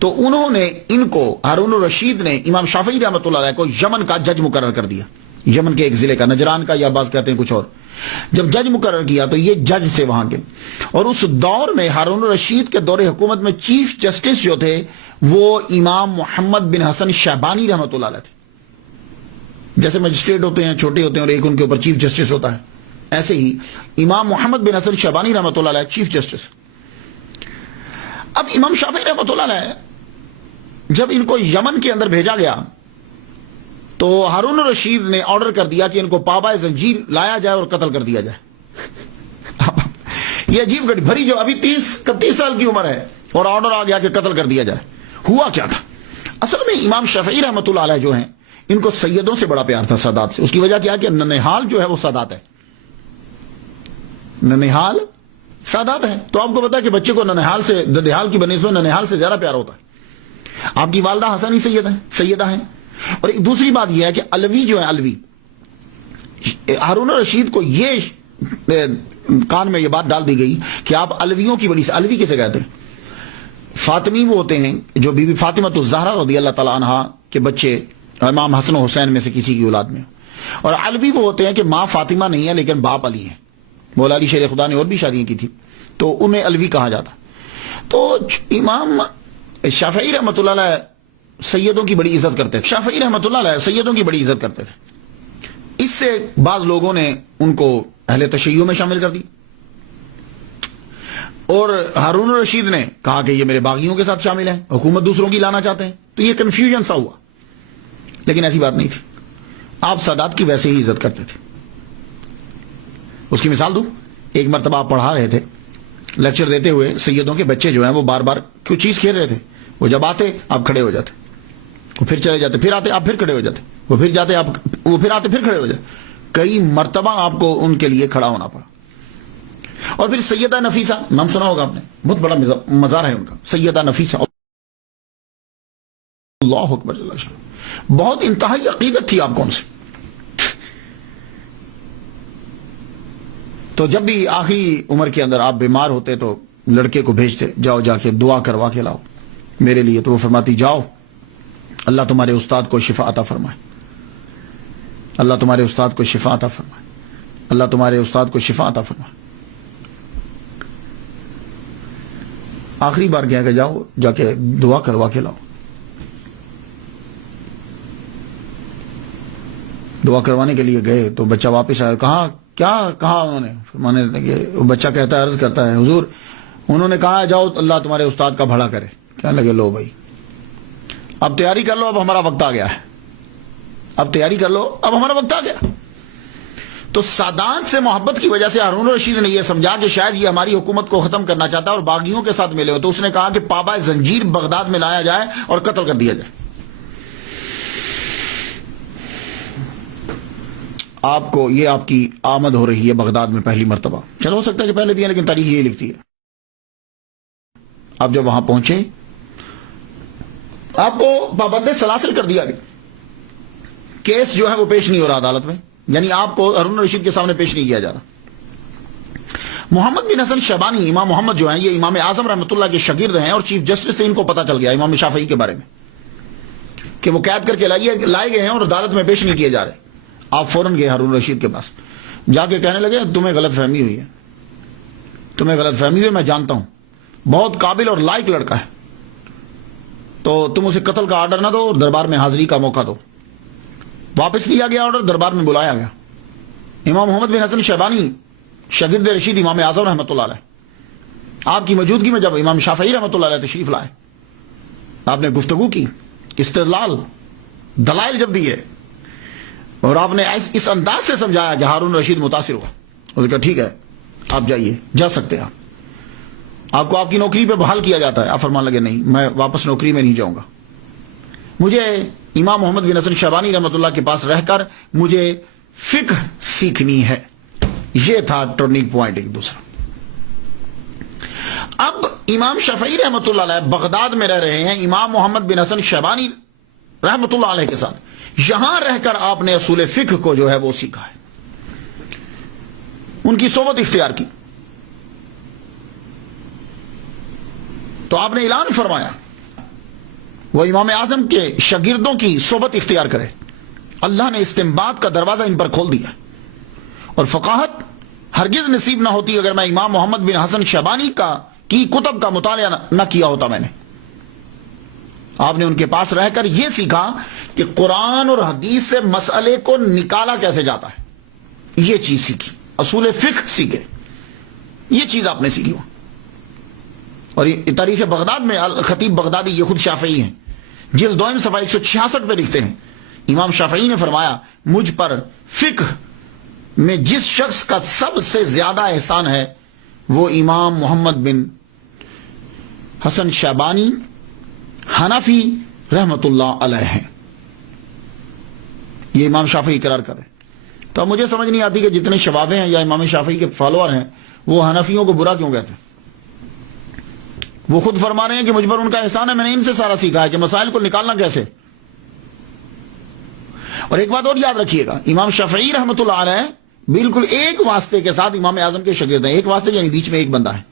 تو انہوں نے ان کو، ہارون الرشید نے امام شافعی رحمۃ اللہ علیہ کو یمن کا جج مقرر کر دیا. یمن کے ایک ضلع کا، نجران کا، یا بعض کہتے ہیں کچھ اور. جب جج مقرر کیا تو یہ جج تھے وہاں کے. اور اس دور میں ہارون الرشید کے دور حکومت میں چیف جسٹس جو تھے وہ امام محمد بن حسن شیبانی رحمۃ اللہ علیہ تھے. جیسے مجسٹریٹ ہوتے ہیں، چھوٹے ہوتے ہیں، اور ایک ان کے اوپر چیف جسٹس ہوتا ہے، ایسے ہی امام محمد بن حسن شیبانی رحمۃ اللہ علیہ چیف جسٹس. اب امام شافعی رحمۃ اللہ علیہ جب ان کو یمن کے اندر بھیجا گیا تو ہارون الرشید نے آرڈر کر دیا کہ ان کو پابا زنجیر لایا جائے اور قتل کر دیا جائے. یہ عجیب گھڑی بھری، جو ابھی 31 سال کی عمر ہے اور آرڈر آ گیا کہ قتل کر دیا جائے. ہوا کیا تھا؟ اصل میں امام شافعی رحمۃ اللہ علیہ جو ہیں ان کو سیدوں سے بڑا پیار تھا، سادات سے. اس کی وجہ کیا ہے کہ ننہال جو ہے وہ سادات ہے، ننہال سادات ہے. تو آپ کو پتا ہے کہ بچے کو ننہال سے، ددہال کی بنسبت ننہال سے زیادہ پیار ہوتا ہے. آپ کی والدہ حسنی سیدہ ہیں. اور ایک دوسری بات یہ ہے کہ علوی جو ہے، علوی، ہارون الرشید کو یہ کان میں یہ بات ڈال دی گئی کہ آپ علویوں کی بڑی، علوی کسے کہتے ہیں؟ فاطمی وہ ہوتے ہیں جو بی بی فاطمہ الزہرا رضی اللہ تعالیٰ عنہا کے بچے امام حسن و حسین میں سے کسی کی اولاد میں. اور علوی وہ ہوتے ہیں کہ ماں فاطمہ نہیں ہے لیکن باپ علی ہے. مولا علی شیر خدا نے اور بھی شادیاں کی تھی تو انہیں علوی کہا جاتا. تو امام شافعی رحمۃ اللہ علیہ سیدوں کی بڑی عزت کرتے تھے. شافعی رحمۃ اللہ علیہ سیدوں کی بڑی عزت کرتے تھے. اس سے بعض لوگوں نے ان کو اہل تشیع میں شامل کر دی، اور ہارون الرشید نے کہا کہ یہ میرے باغیوں کے ساتھ شامل ہیں، حکومت دوسروں کی لانا چاہتے ہیں. تو یہ کنفیوژن سا ہوا، لیکن ایسی بات نہیں تھی. آپ سادات کی ویسے ہی عزت کرتے تھے. اس کی مثال دوں. ایک مرتبہ آپ پڑھا رہے تھے، لیکچر دیتے ہوئے، سیدوں کے بچے جو ہیں وہ بار بار کوئی چیز کھیل رہے تھے. وہ جب آتے آپ کھڑے ہو جاتے، وہ پھر چلے جاتے، پھر آتے آپ پھر کھڑے ہو جاتے، وہ پھر جاتے آپ، وہ پھر آتے پھر کھڑے ہو جاتے. کئی مرتبہ آپ کو ان کے لیے کھڑا ہونا پڑا. اور پھر سیدہ نفیسہ، نام سنا ہوگا آپ نے، بہت بڑا مزار ہے ان کا، سیدہ نفیسہ. اللہ اکبر، بہت انتہائی عقیدت تھی آپ کو ان سے. تو جب بھی آخری عمر کے اندر آپ بیمار ہوتے تو لڑکے کو بھیجتے، جاؤ جا کے دعا کروا کے لاؤ میرے لیے. تو وہ فرماتی جاؤ، اللہ تمہارے استاد کو شفا عطا فرمائے، اللہ تمہارے استاد کو شفا عطا فرمائے، اللہ تمہارے استاد کو شفا عطا فرمائے. آخری بار گیا کہ جاؤ جا کے دعا کروا کے لاؤ. دعا کروانے کے لیے گئے تو بچہ واپس آیا. کہا انہوں نے؟ فرمانے لگے، وہ بچہ کہتا ہے، عرض کرتا ہے، حضور انہوں نے کہا جاؤ اللہ تمہارے استاد کا بھلا کرے. کہنے لگے لو بھائی اب تیاری کر لو، اب ہمارا وقت آ گیا ہے، اب تیاری کر لو، اب ہمارا وقت آ گیا. تو سادات سے محبت کی وجہ سے ہارون الرشید نے یہ سمجھا کہ شاید یہ ہماری حکومت کو ختم کرنا چاہتا ہے اور باغیوں کے ساتھ ملے ہو. تو اس نے کہا کہ پابا زنجیر بغداد میں لایا جائے اور قتل کر دیا جائے. آپ کو یہ آپ کی آمد ہو رہی ہے بغداد میں پہلی مرتبہ. چلو ہو سکتا ہے کہ پہلے بھی ہے لیکن تاریخ یہ لکھتی ہے. آپ جب وہاں پہنچے آپ کو پابند سلاسل کر دیا گیا. کیس جو ہے وہ پیش نہیں ہو رہا عدالت میں، یعنی آپ کو ہارون رشید کے سامنے پیش نہیں کیا جا رہا. محمد بن حسن شیبانی، امام محمد جو ہیں یہ امام اعظم رحمۃ اللہ کے شاگرد ہیں اور چیف جسٹس سے ان کو پتہ چل گیا امام شافعی کے بارے میں کہ وہ قید کر کے لائے گئے ہیں اور عدالت میں پیش نہیں کیے جا رہے. آپ فوراً گئے ہارون رشید کے پاس، جا کے کہنے لگے تمہیں غلط فہمی ہوئی ہے، تمہیں غلط فہمی ہوئی، میں جانتا ہوں بہت قابل اور لائق لڑکا ہے، تو تم اسے قتل کا آرڈر نہ دو اور دربار میں حاضری کا موقع دو. واپس لیا گیا آرڈر، دربار میں بلایا گیا. امام محمد بن حسن شیبانی شاگرد رشید امام اعظم رحمۃ اللہ علیہ، آپ کی موجودگی میں جب امام شافعی رحمۃ اللہ علیہ تشریف لائے، آپ نے گفتگو کی، استدلال دلائل جب دیے اور آپ نے اس انداز سے سمجھایا کہ ہارون رشید متاثر ہوا. اس نے کہا ٹھیک ہے آپ جائیے، جا سکتے ہیں آپ کو آپ کی نوکری پہ بحال کیا جاتا ہے. آپ فرمان لگے نہیں، میں واپس نوکری میں نہیں جاؤں گا، مجھے امام محمد بن حسن شیبانی رحمۃ اللہ کے پاس رہ کر مجھے فقہ سیکھنی ہے. یہ تھا ٹرننگ پوائنٹ ایک دوسرا. اب امام شافعی رحمۃ اللہ علیہ بغداد میں رہ رہے ہیں امام محمد بن حسن شیبانی رحمۃ اللہ علیہ کے ساتھ. یہاں رہ کر آپ نے اصول فقہ کو جو ہے وہ سیکھا ہے، ان کی صحبت اختیار کی. تو آپ نے اعلان فرمایا وہ امام اعظم کے شاگردوں کی صحبت اختیار کرے. اللہ نے استنباط کا دروازہ ان پر کھول دیا اور فقاہت ہرگز نصیب نہ ہوتی اگر میں امام محمد بن حسن شیبانی کی کتب کا مطالعہ نہ کیا ہوتا. میں نے آپ نے ان کے پاس رہ کر یہ سیکھا کہ قرآن اور حدیث سے مسئلے کو نکالا کیسے جاتا ہے. یہ چیز سیکھی، اصول فقہ سیکھے، یہ چیز آپ نے سیکھی. اور تاریخ بغداد میں خطیب بغدادی یہ خود شافعی ہیں، جلد 2 صفحہ 166 پہ لکھتے ہیں امام شافعی نے فرمایا مجھ پر فقہ میں جس شخص کا سب سے زیادہ احسان ہے وہ امام محمد بن حسن شیبانی حنفی رحمت اللہ علیہ ہیں. یہ امام شافعی قرار کرے. تو اب مجھے سمجھ نہیں آتی کہ جتنے شوابے ہیں یا امام شافعی کے فالوور ہیں وہ حنفیوں کو برا کیوں کہتے ہیں. وہ خود فرما رہے ہیں کہ مجھ پر ان کا احسان ہے، میں نے ان سے سارا سیکھا ہے کہ مسائل کو نکالنا کیسے. اور ایک بات اور یاد رکھیے گا، امام شافعی رحمۃ اللہ علیہ بالکل ایک واسطے کے ساتھ امام اعظم کے شاگرد ہیں. ایک واسطے یعنی بیچ میں ایک بندہ ہے.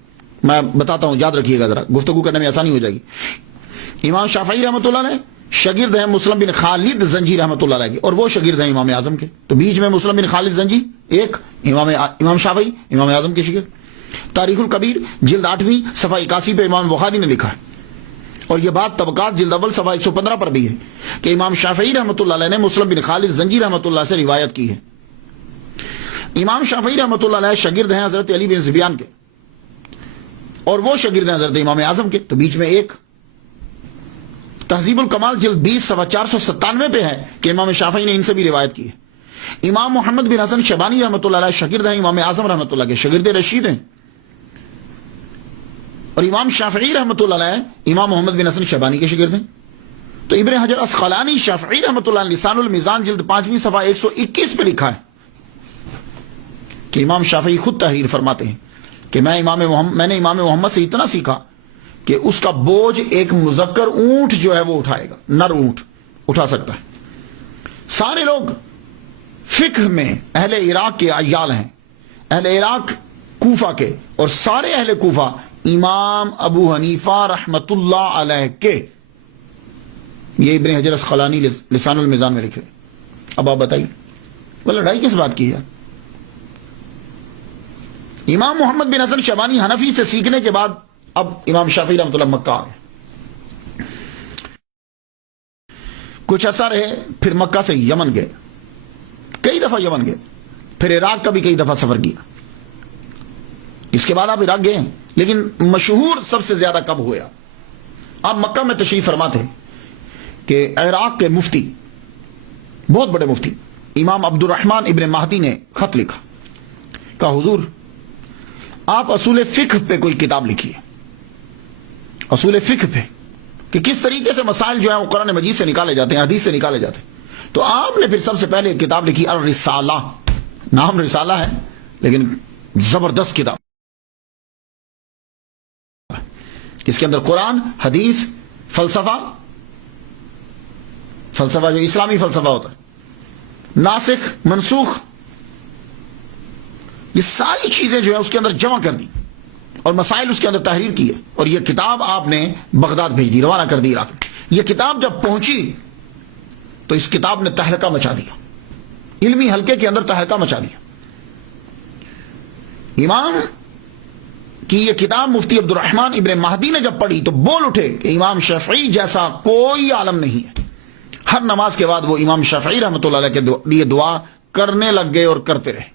میں بتاتا ہوں، یاد رکھیے گا ذرا، گفتگو کرنے میں آسانی ہو جائے گی. امام شافعی رحمۃ اللہ علیہ شاگرد ہیں مسلم بن خالد زنجی رحمۃ اللہ علیہ کے، اور وہ شاگرد ہیں امام اعظم کے. تو بیچ میں مسلم بن خالد زنجی ایک، امام شافعی امام اعظم کے شاگرد. تاریخ الکبیر جلد 8 صفحہ 81 پہ امام بخاری نے لکھا ہے، اور یہ بات طبقات جلد اول صفحہ 115 پر بھی ہے کہ امام شافعی رحمۃ اللہ علیہ نے مسلم بن خالد زنجی رحمۃ اللہ سے روایت کی ہے. امام شافعی رحمۃ اللہ علیہ شاگرد ہیں حضرت علی بن زبیان کے، اور وہ شاگرد ہیں حضرت امام اعظم کے. تو بیچ میں ایک. تہذیب الکمال جلد 20 صفحہ 497 پہ ہے کہ امام شافعی نے ان سے بھی روایت کی ہے. امام محمد بن حسن شیبانی رحمۃ اللہ علیہ شاگرد ہیں امام اعظم رحمۃ اللہ کے، شاگرد رشید ہیں. اور امام شافعی رحمۃ اللہ علیہ امام محمد بن حسن شیبانی کے شاگرد ہیں. تو ابن حجر اسقلانی شافعی رحمۃ اللہ علیہ لسان المیزان جلد 5 صفحہ 121 پہ لکھا ہے کہ امام شافعی خود تحریر فرماتے ہیں کہ میں نے امام محمد سے اتنا سیکھا کہ اس کا بوجھ ایک مذکر اونٹ جو ہے وہ اٹھائے گا، نر اونٹ اٹھا سکتا ہے. سارے لوگ فقہ میں اہل عراق کے عیال ہیں، اہل عراق کوفہ کے، اور سارے اہل کوفہ امام ابو حنیفہ رحمت اللہ علیہ کے. یہ ابن حجر اسقلانی لسان المیزان میں لکھ رہے. اب آپ بتائیے وہ لڑائی کس بات کی ہے؟ امام محمد بن حسن شیبانی حنفی سے سیکھنے کے بعد اب امام شافعی رحمۃ اللہ مکہ آ گئے. کچھ عرصہ رہے، پھر مکہ سے یمن گئے، کئی دفعہ یمن گئے، پھر عراق کا بھی کئی دفعہ سفر کیا. اس کے بعد آپ عراق گئے، لیکن مشہور سب سے زیادہ کب ہوا؟ آپ مکہ میں تشریف فرما تھے کہ عراق کے مفتی، بہت بڑے مفتی امام عبد الرحمن ابن مہدی نے خط لکھا، کہا حضور آپ اصول فقہ پہ کوئی کتاب لکھیے، اصول فقہ پہ کہ کس طریقے سے مسائل جو ہیں وہ قرآن مجید سے نکالے جاتے ہیں، حدیث سے نکالے جاتے ہیں. تو آپ نے پھر سب سے پہلے ایک کتاب لکھی الرسالہ، نام رسالہ ہے لیکن زبردست کتاب، اس کے اندر قرآن، حدیث، فلسفہ جو اسلامی فلسفہ ہوتا ہے، ناسخ منسوخ، یہ ساری چیزیں جو ہے اس کے اندر جمع کر دی اور مسائل اس کے اندر تحریر کی ہے، اور یہ کتاب آپ نے بغداد بھیج دی، روانہ کر دی عراق میں۔ یہ کتاب جب پہنچی تو اس کتاب نے تہلکہ مچا دیا، علمی حلقے کے اندر تہلکہ مچا دیا۔ امام کی یہ کتاب مفتی عبد الرحمن ابن مہدی نے جب پڑھی تو بول اٹھے کہ امام شافعی جیسا کوئی عالم نہیں ہے۔ ہر نماز کے بعد وہ امام شافعی رحمۃ اللہ علیہ کے لیے دعا کرنے لگ گئے اور کرتے رہے۔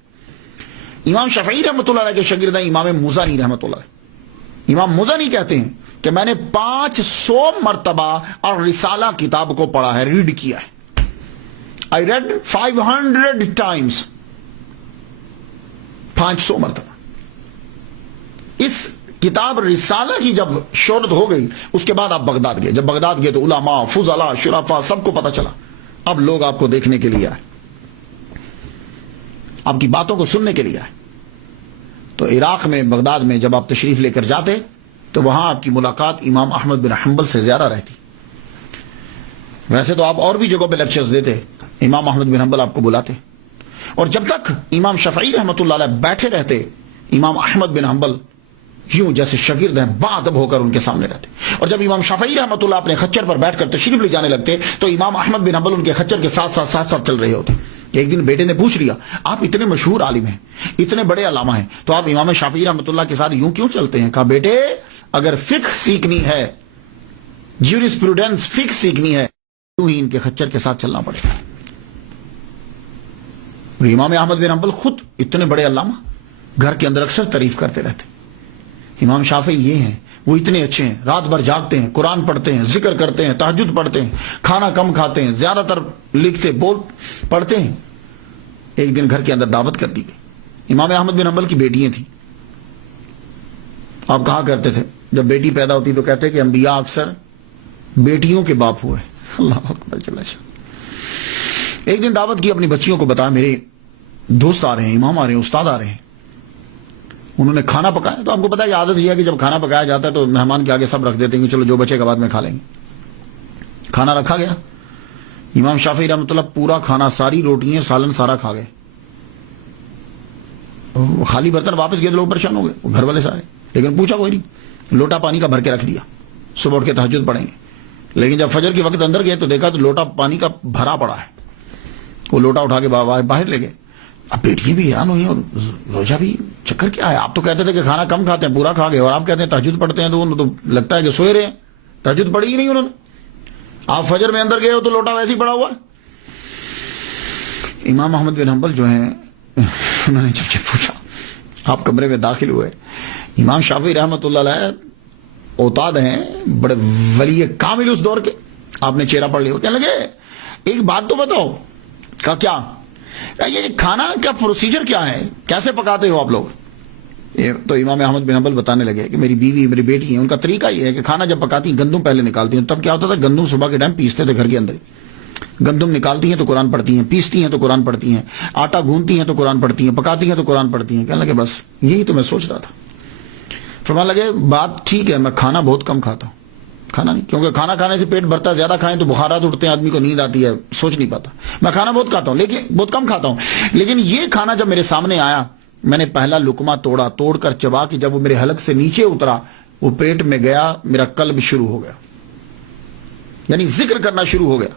امام شافعی رحمۃ اللہ علیہ کے شاگرد ہیں امام مزنی رحمۃ اللہ علیہ۔ امام مزنی کہتے ہیں کہ میں نے 500 مرتبہ اور رسالہ کتاب کو پڑھا ہے، ریڈ کیا ہے۔ I read 500 times، 500 مرتبہ۔ اس کتاب رسالہ کی جب شہرت ہو گئی اس کے بعد آپ بغداد گئے۔ جب بغداد گئے تو علماء، فضلاء، شرفاء سب کو پتہ چلا، اب لوگ آپ کو دیکھنے کے لیے آئے، آپ کی باتوں کو سننے کے لیے آئے۔ تو عراق میں، بغداد میں جب آپ تشریف لے کر جاتے تو وہاں آپ کی ملاقات امام احمد بن حنبل سے زیادہ رہتی۔ ویسے تو آپ اور بھی جگہوں پہ لیکچرز دیتے، امام احمد بن حنبل آپ کو بلاتے، اور جب تک امام شافعی رحمۃ اللہ علیہ بیٹھے رہتے، امام احمد بن حنبل یوں جیسے شاگرد ہیں باادب ہو کر ان کے سامنے رہتے، اور جب امام شافعی رحمۃ اللہ اپنے خچر پر بیٹھ کر تشریف لے جانے لگتے تو امام احمد بن حنبل ان کے خچر کے ساتھ ساتھ چل رہے ہوتے۔ ایک دن بیٹے نے پوچھ لیا، آپ اتنے مشہور عالم ہیں، اتنے بڑے علامہ ہیں، تو آپ امام شافعی رحمۃ اللہ کے ساتھ یوں کیوں چلتے ہیں؟ کہا بیٹے اگر فقہ سیکھنی ہے، جیورسپروڈنس، فقہ سیکھنی ہے، تو ہی ان کے خچر کے ساتھ چلنا پڑے گا۔ اور امام احمد بن حنبل خود اتنے بڑے علامہ، گھر کے اندر اکثر تعریف کرتے رہتے، امام شافعی یہ ہیں، وہ اتنے اچھے ہیں، رات بھر جاگتے ہیں، قرآن پڑھتے ہیں، ذکر کرتے ہیں، تہجد پڑھتے ہیں، کھانا کم کھاتے ہیں، زیادہ تر لکھتے پڑھتے ہیں۔ ایک دن گھر کے اندر دعوت کر دی گئی۔ امام احمد بن حنبل کی بیٹیاں تھیں۔ آپ کہا کرتے تھے جب بیٹی پیدا ہوتی تو کہتے کہ انبیاء اکثر بیٹیوں کے باپ ہوئے۔ اللہ اکبر جل شانہ۔ ایک دن دعوت کی، اپنی بچیوں کو بتایا میرے دوست آ رہے ہیں، امام آ رہے ہیں، استاد آ رہے ہیں۔ انہوں نے کھانا پکایا، تو آپ کو پتا ہے کہ عادت یہ ہے کہ جب کھانا پکایا جاتا ہے تو مہمان کے آگے سب رکھ دیتے ہیں کہ چلو جو بچے گا بعد میں کھا لیں گے۔ کھانا رکھا گیا، امام شافعی رحمۃ اللہ پورا کھانا، ساری روٹیاں، سالن سارا کھا گئے۔ خالی برتن واپس گئے، لوگ پریشان ہو گئے، گھر والے سارے، لیکن پوچھا کوئی نہیں، لوٹا پانی کا بھر کے رکھ دیا، صبح اٹھ کے تہجد پڑھیں گے۔ لیکن جب فجر کے وقت اندر گئے تو دیکھا تو لوٹا پانی کا بھرا پڑا ہے۔ وہ لوٹا اٹھا کے باہر لے گئے۔ اب بیٹیاں بھی حیران ہوئی اور روجا بھی، چکر کیا ہے؟ آپ تو کہتے تھے کہ کھانا کم کھاتے ہیں، پورا کھا گئے، اور آپ کہتے ہیں تہجد پڑھتے ہیں، تو انہوں تو لگتا ہے کہ سوئے رہے ہیں، تہجد پڑھی ہی نہیں انہوں نے۔ آپ فجر میں اندر گئے ہو تو لوٹا ویسے ہی پڑا ہوا ہے۔ امام احمد بن حنبل جو ہیں، انہوں نے جب پوچھا، آپ کمرے میں داخل ہوئے، امام شافعی رحمۃ اللہ علیہ اوتاد ہیں، بڑے ولی کامل اس دور کے، آپ نے چہرہ پڑھ لیا، کہنے لگے ایک بات تو بتاؤ۔ کہا کیا؟ یہ کھانا کا پروسیجر کیا ہے، کیسے پکاتے ہو آپ لوگ؟ تو امام احمد بن حنبل بتانے لگے کہ میری بیوی، میری بیٹی ہیں، ان کا طریقہ یہ ہے کہ کھانا جب پکاتی ہیں گندم پہلے نکالتی ہیں۔ تب کیا ہوتا تھا، گندم صبح کے ٹائم پیستے تھے گھر کے اندر، گندم نکالتی ہیں تو قرآن پڑھتی ہیں، پیستی ہیں تو قرآن پڑھتی ہیں، آٹا گھونتی ہیں تو قرآن پڑھتی ہیں، پکاتی ہیں تو قرآن پڑھتی ہیں۔ کہنے لگے بس یہی تو میں سوچ رہا تھا۔ فرمانے لگے بات ٹھیک ہے، میں کھانا بہت کم کھاتا ہوں، کھانا نہیں، کیونکہ کھانا کھانے سے پیٹ بھرتا ہے، زیادہ کھائیں تو بخارات اٹھتے ہیں، آدمی کو نیند آتی ہے، سوچ نہیں پاتا۔ میں کھانا بہت کھاتا ہوں لیکن بہت کم کھاتا ہوں، لیکن یہ کھانا جب میرے سامنے آیا، میں نے پہلا لقمہ توڑا، توڑ کر چبا کے جب وہ میرے حلق سے نیچے اترا، وہ پیٹ میں گیا، میرا قلب شروع ہو گیا، یعنی ذکر کرنا شروع ہو گیا۔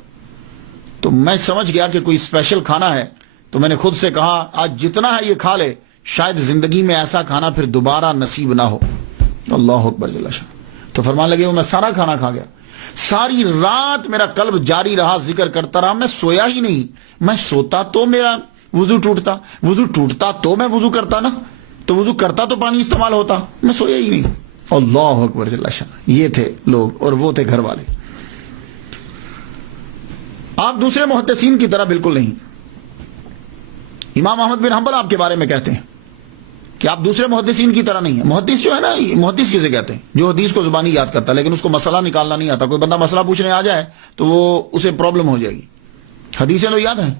تو میں سمجھ گیا کہ کوئی اسپیشل کھانا ہے، تو میں نے خود سے کہا آج جتنا ہے یہ کھا لے، شاید زندگی میں ایسا کھانا پھر دوبارہ نصیب نہ ہو۔ اللہ اکبر جل شانہ۔ تو فرمانے لگے وہ میں سارا کھانا کھا گیا، ساری رات میرا قلب جاری رہا، ذکر کرتا رہا، میں سویا ہی نہیں۔ میں سوتا تو میرا وضو ٹوٹتا، وضو ٹوٹتا تو میں وضو کرتا نا، تو وضو کرتا تو پانی استعمال ہوتا، میں سویا ہی نہیں۔ اللہ اکبر جل شانہ۔ یہ تھے لوگ اور وہ تھے گھر والے۔ آپ دوسرے محدثین کی طرح بالکل نہیں۔ امام احمد بن حنبل آپ کے بارے میں کہتے ہیں کہ آپ دوسرے محدثین کی طرح نہیں ہیں۔ محدث جو ہے نا، محدث کسے کہتے ہیں؟ جو حدیث کو زبانی یاد کرتا ہے لیکن اس کو مسئلہ نکالنا نہیں آتا۔ کوئی بندہ مسئلہ پوچھنے آ جائے تو وہ اسے پرابلم ہو جائے گی، حدیثیں تو یاد ہیں.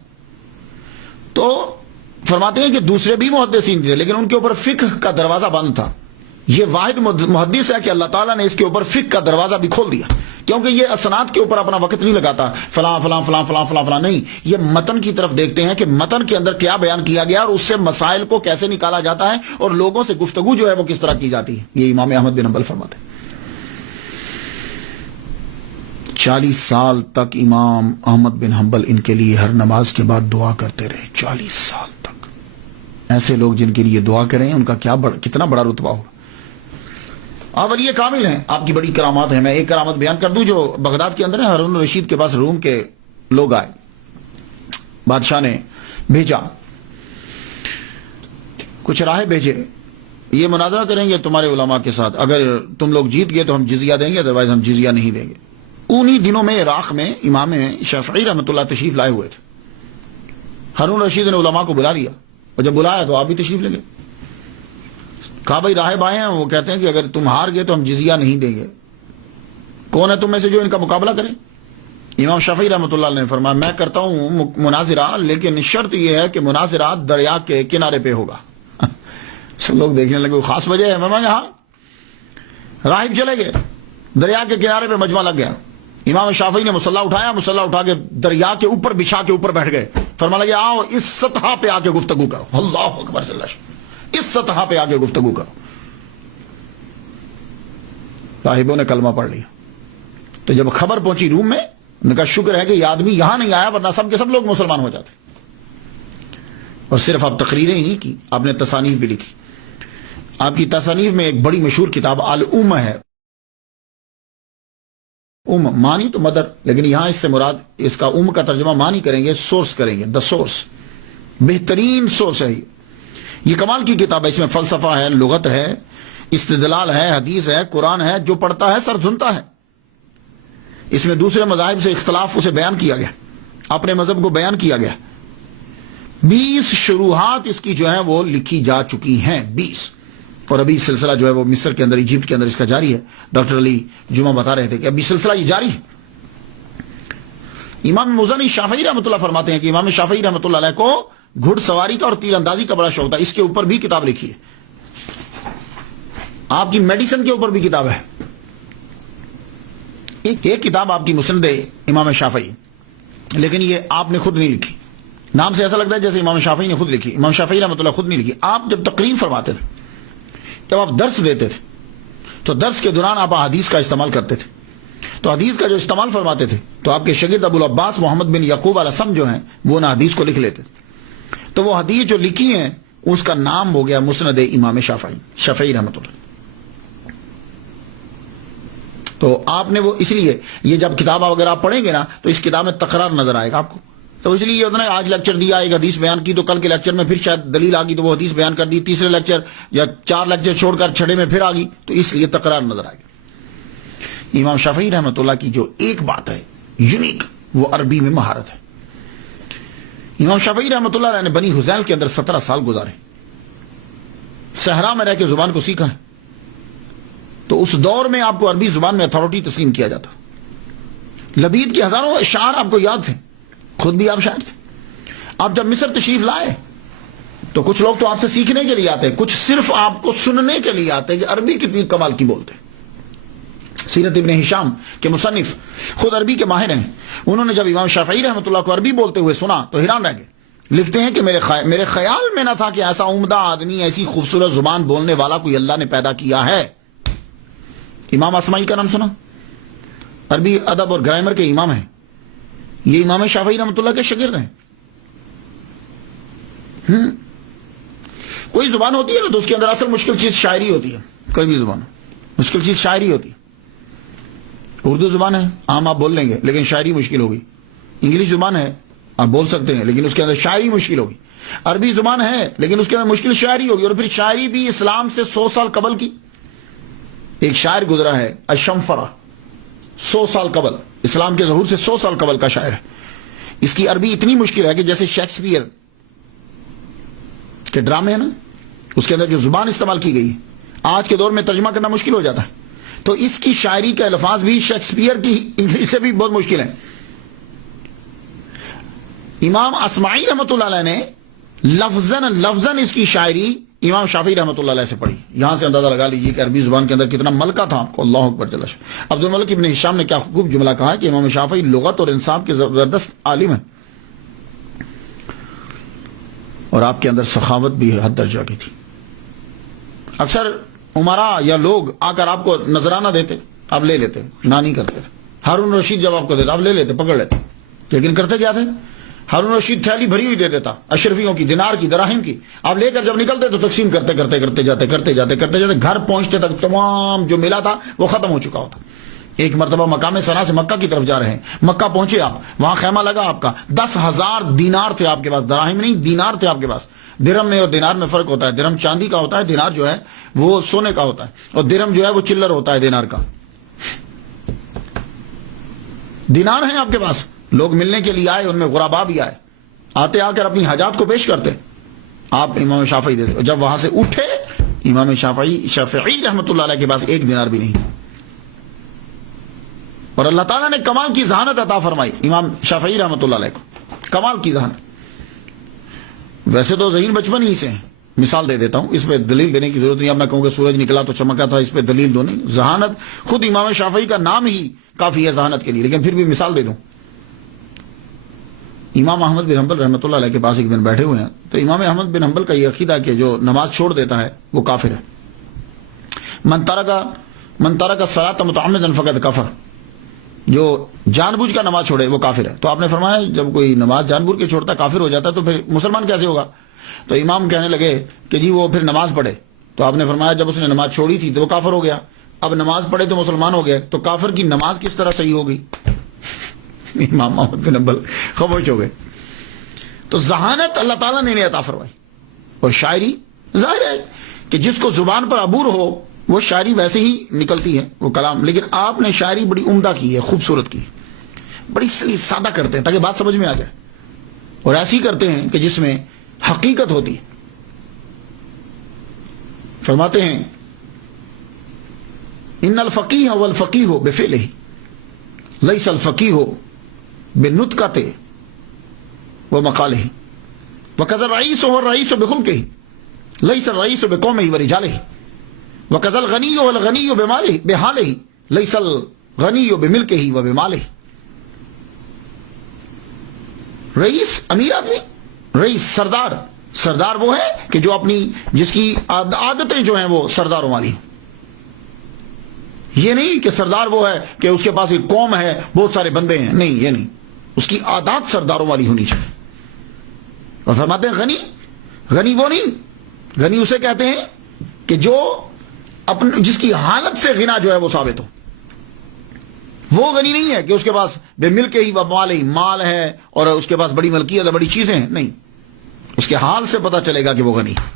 تو فرماتے ہیں کہ دوسرے بھی محدثین تھے لیکن ان کے اوپر فقہ کا دروازہ بند تھا. یہ واحد محدث ہے کہ اللہ تعالیٰ نے اس کے اوپر فقہ کا دروازہ بھی کھول دیا, کیونکہ یہ اسناد کے اوپر اپنا وقت نہیں لگاتا فلاں فلاں فلاں فلاں فلاں فلاں, نہیں, یہ متن کی طرف دیکھتے ہیں کہ متن کے اندر کیا بیان کیا گیا اور اس سے مسائل کو کیسے نکالا جاتا ہے اور لوگوں سے گفتگو جو ہے وہ کس طرح کی جاتی ہے. یہ امام احمد بن حنبل فرماتے ہیں. 40 سال تک امام احمد بن حنبل ان کے لیے ہر نماز کے بعد دعا کرتے رہے. 40 سال تک. ایسے لوگ جن کے لیے دعا کریں ان کا کتنا بڑا رتبہ ہوگا. آپ ولی کامل ہیں, آپ کی بڑی کرامات ہیں. میں ایک کرامت بیان کر دوں جو بغداد کے اندر ہے. ہارون الرشید کے پاس روم کے لوگ آئے, بادشاہ نے بھیجا, کچھ راہ بھیجے, یہ مناظرہ کریں گے تمہارے علماء کے ساتھ, اگر تم لوگ جیت گئے تو ہم جزیہ دیں گے, ادروائز ہم جزیہ نہیں دیں گے. انہی دنوں میں عراق میں امام شافعی رحمۃ اللہ تشریف لائے ہوئے تھے. ہارون الرشید نے علماء کو بلا لیا, اور جب بلایا تو آپ بھی تشریف لے گئے. کہا بھائی راہب آئے ہیں, وہ کہتے ہیں کہ اگر تم ہار گئے تو ہم جزیہ نہیں دیں گے, کون ہے تم میں سے جو ان کا مقابلہ کرے؟ امام شافعی رحمۃ اللہ علیہ نے فرمایا میں کرتا ہوں مناظرہ, لیکن شرط یہ ہے کہ مناظرہ دریا کے کنارے پہ ہوگا. سب لوگ دیکھنے لگے, خاص وجہ ہے؟ فرمایا ہاں. راہب چلے گئے, دریا کے کنارے پہ مجمع لگ گیا. امام شافعی نے مصلی اٹھایا, مصلی اٹھا کے دریا کے اوپر بچھا کے اوپر بیٹھ گئے. فرمایا لگے آؤ اس سطح پہ آ کے گفتگو کرو. اللہ اکبر, اس سطح پہ آ کے گفتگو کرو. راہبوں نے کلمہ پڑھ لیا. تو جب خبر پہنچی روم میں, ان کا شکر ہے کہ یہ آدمی یہاں نہیں آیا, ورنہ سب کے سب لوگ مسلمان ہو جاتے. اور صرف آپ تقریریں ہی نہیں کی, آپ نے تصانیف بھی لکھی. آپ کی تصانیف میں ایک بڑی مشہور کتاب الام ہے. مانی تو مدر, لیکن یہاں اس سے مراد اس کا کا ترجمہ مانی کریں گے, سورس کریں گے, دا سورس. بہترین سورس ہے یہ کمال کی کتاب ہے. اس میں فلسفہ ہے, لغت ہے, استدلال ہے, حدیث ہے, قرآن ہے. جو پڑھتا ہے سر دھنتا ہے. اس میں دوسرے مذاہب سے اختلاف اسے بیان کیا گیا, اپنے مذہب کو بیان کیا گیا. 20 شروحات اس کی جو ہیں وہ لکھی جا چکی ہیں, 20. اور ابھی سلسلہ جو ہے وہ مصر کے اندر, ایجپٹ کے اندر اس کا جاری ہے. ڈاکٹر علی جمعہ بتا رہے تھے کہ ابھی سلسلہ یہ جاری ہے. امام مزنی شافعی رحمۃ اللہ فرماتے ہیں کہ امام شافعی رحمۃ اللہ علیہ کو گھڑ سواری کا اور تیر اندازی کا بڑا شوق تھا. اس کے اوپر بھی کتاب لکھی ہے. آپ کی میڈیسن کے اوپر بھی کتاب ہے. ایک کتاب آپ کی مسند امام شافعی, لیکن یہ آپ نے خود نہیں لکھی. نام سے ایسا لگتا ہے جیسے امام شافعی نے خود لکھی. امام شافعی رحمۃ اللہ خود نہیں لکھی. آپ جب تقریر فرماتے تھے, جب آپ درس دیتے تھے, تو درس کے دوران آپ حدیث کا استعمال کرتے تھے. تو حدیث کا جو استعمال فرماتے تھے تو آپ کے شاگرد ابو العباس محمد بن یعقوب الاسم جو ہیں وہ نہ حدیث کو لکھ لیتے تھے. تو وہ حدیث جو لکھی ہیں اس کا نام ہو گیا مسند امام شافعی رحمۃ اللہ. تو آپ نے وہ اس لیے یہ جب کتاب اگر آپ پڑھیں گے نا تو اس کتاب میں تکرار نظر آئے گا آپ کو. تو اس لیے یہ آج لیکچر دیا, ایک حدیث بیان کی, تو کل کے لیکچر میں پھر شاید دلیل آ گئی تو وہ حدیث بیان کر دی, تیسرے لیکچر یا 4 لیکچر چھوڑ کر چھٹے میں پھر آ گئی, تو اس لیے تکرار نظر آئے گا. امام شافعی رحمۃ اللہ کی جو ایک بات ہے یونیک, وہ عربی میں مہارت ہے. امام شافعی رحمۃ اللہ نے بنی حذیل کے اندر 17 سال گزارے, صحرا میں رہ کے زبان کو سیکھا ہے. تو اس دور میں آپ کو عربی زبان میں اتھارٹی تسلیم کیا جاتا. لبید کے ہزاروں اشعار آپ کو یاد تھے, خود بھی آپ شاعر تھے. آپ جب مصر تشریف لائے تو کچھ لوگ تو آپ سے سیکھنے کے لیے آتے, کچھ صرف آپ کو سننے کے لیے آتے کہ عربی کتنی کمال کی بولتے. سیرت ابن ہشام کے مصنف خود عربی کے ماہر ہیں. انہوں نے جب امام شافعی رحمۃ اللہ کو عربی بولتے ہوئے سنا تو حیران رہ گئے. لکھتے ہیں کہ میرے خیال میں نہ تھا کہ ایسا عمدہ آدمی, ایسی خوبصورت زبان بولنے والا کوئی اللہ نے پیدا کیا ہے. امام اسماعی کا نام سنا, عربی ادب اور گرامر کے امام ہیں. یہ امام شافعی رحمۃ اللہ کے شاگرد ہیں. کوئی زبان ہوتی ہے نا تو اس کے اندر اصل مشکل چیز شاعری ہوتی ہے. کوئی بھی زبان مشکل چیز شاعری ہوتی ہے. اردو زبان ہے عام آپ بول لیں گے لیکن شاعری مشکل ہوگی. انگلش زبان ہے آپ بول سکتے ہیں لیکن اس کے اندر شاعری مشکل ہوگی. عربی زبان ہے لیکن اس کے اندر مشکل شاعری ہوگی. اور پھر شاعری بھی اسلام سے 100 سال قبل کی. ایک شاعر گزرا ہے الشمفرہ, 100 سال قبل, اسلام کے ظہور سے 100 سال قبل کا شاعر ہے. اس کی عربی اتنی مشکل ہے کہ جیسے شیکسپیئر کے ڈرامے ہیں نا, اس کے اندر جو زبان استعمال کی گئی آج کے دور میں ترجمہ کرنا مشکل ہو جاتا ہے. تو اس کی شاعری کے الفاظ بھی شیکسپیئر کی انگلش سے بھی بہت مشکل ہیں. امام اصمعی رحمۃ اللہ علیہ نے لفظاً اس کی شاعری امام شافعی رحمۃ اللہ علیہ سے پڑھی. یہاں سے اندازہ لگا لیجیے کہ عربی زبان کے اندر کتنا ملکہ تھا آپ کو. اللہ اکبر جل شانہ. عبد الملک ابن ہشام نے کیا خوب جملہ کہا ہے کہ امام شافعی لغت اور انصاف کے زبردست عالم ہیں اور آپ کے اندر سخاوت بھی حد درجہ کی تھی. اکثر عمرا یا لوگ آ کر آپ کو نذرانہ دیتے, آپ لے لیتے, نہ نہیں کرتے. ہارون رشید جب آپ کو دیتا آپ لے لیتے, پکڑ لیتے, لیکن کرتے کیا تھے؟ ہارون رشید تھیلی بھری ہوئی دے دیتا اشرفیوں کی, دینار کی, دراہم کی. آپ لے کر جب نکلتے تو تقسیم کرتے جاتے گھر پہنچتے تک تمام جو ملا تھا وہ ختم ہو چکا ہوتا. ایک مرتبہ مقام سنا سے مکہ کی طرف جا رہے ہیں, مکہ پہنچے آپ, وہاں خیمہ لگا آپ کا, 10,000 دینار تھے آپ کے پاس, دراہم نہیں دینار تھے آپ کے پاس. درہم میں اور دینار میں فرق ہوتا ہے, درہم چاندی کا ہوتا ہے, دینار جو ہے وہ سونے کا ہوتا ہے, اور درہم جو ہے وہ چلر ہوتا ہے دینار کا. دینار ہیں آپ کے پاس, لوگ ملنے کے لیے آئے, ان میں غربا بھی آئے, آتے آ کر اپنی حاجات کو پیش کرتے, آپ امام شافعی دیتے. جب وہاں سے اٹھے امام شافعی رحمۃ اللہ علیہ کے پاس ایک دینار بھی نہیں, اور اللہ تعالیٰ نے کمال کی ذہانت عطا فرمائی امام شافعی رحمۃ اللہ علیہ کو, کمال کی ذہانت. ویسے تو ذہین بچپن ہی سے ہیں, مثال دے دیتا ہوں, اس پہ دلیل دینے کی ضرورت نہیں. اب میں کہوں کہ سورج نکلا تو چمکا تھا, اس پہ دلیل دو نہیں. ذہانت خود امام شافعی کا نام ہی کافی ہے ذہانت کے لیے, لیکن پھر بھی مثال دے دوں. امام احمد بن حنبل رحمۃ اللہ علیہ کے پاس ایک دن بیٹھے ہوئے ہیں, تو امام احمد بن حنبل کا یہ عقیدہ کہ جو نماز چھوڑ دیتا ہے وہ کافر ہے. من ترک الصلاۃ متعمدا فقد کفر, جو جان بوجھ کر نماز چھوڑے وہ کافر ہے. تو آپ نے فرمایا جب کوئی نماز جان بوجھ کے چھوڑتا کافر ہو جاتا ہے تو پھر مسلمان کیسے ہوگا؟ تو امام کہنے لگے کہ جی وہ پھر نماز پڑھے. تو آپ نے فرمایا جب اس نے نماز چھوڑی تھی تو وہ کافر ہو گیا, اب نماز پڑھے تو مسلمان ہو گیا, تو کافر کی نماز کس طرح صحیح ہوگی؟ امام احمد بن حنبل خاموش ہو گئے. تو ذہانت اللہ تعالیٰ نے انہیں عطا فرمائی. اور شاعری ظاہر ہے کہ جس کو زبان پر عبور ہو وہ شاعری ویسے ہی نکلتی ہے, وہ کلام. لیکن آپ نے شاعری بڑی عمدہ کی ہے, خوبصورت کی, بڑی سادہ کرتے ہیں تاکہ بات سمجھ میں آ جائے, اور ایسی کرتے ہیں کہ جس میں حقیقت ہوتی ہے. فرماتے ہیں ان الفقیہ والفقیہ بفعلہ لیس الفقیہ بنطقہ ومقالہ وکذا الرئیس والرئیس بخلقہ لیس الرئیس بقومہ ورجالہ وکذا الغنی والغنی بحالہ لیس الغنی بملکہ وبمالہ. رئیس امیر آدمی, رئیس سردار وہ ہے کہ جو اپنی جس کی عادتیں جو ہیں وہ سرداروں والی ہیں. یہ نہیں کہ سردار وہ ہے کہ اس کے پاس ایک قوم ہے, بہت سارے بندے ہیں, نہیں, یہ نہیں. اس کی عادات سرداروں والی ہونی چاہیے. اور فرماتے ہیں غنی وہ نہیں, غنی اسے کہتے ہیں کہ جو جس کی حالت سے غنا جو ہے وہ ثابت ہو. وہ غنی نہیں ہے کہ اس کے پاس بے ملک ہی و مال ہی, مال ہے اور اس کے پاس بڑی ملکیت ہے, بڑی چیزیں ہیں, نہیں. اس کے حال سے پتہ چلے گا کہ وہ غنی ہے.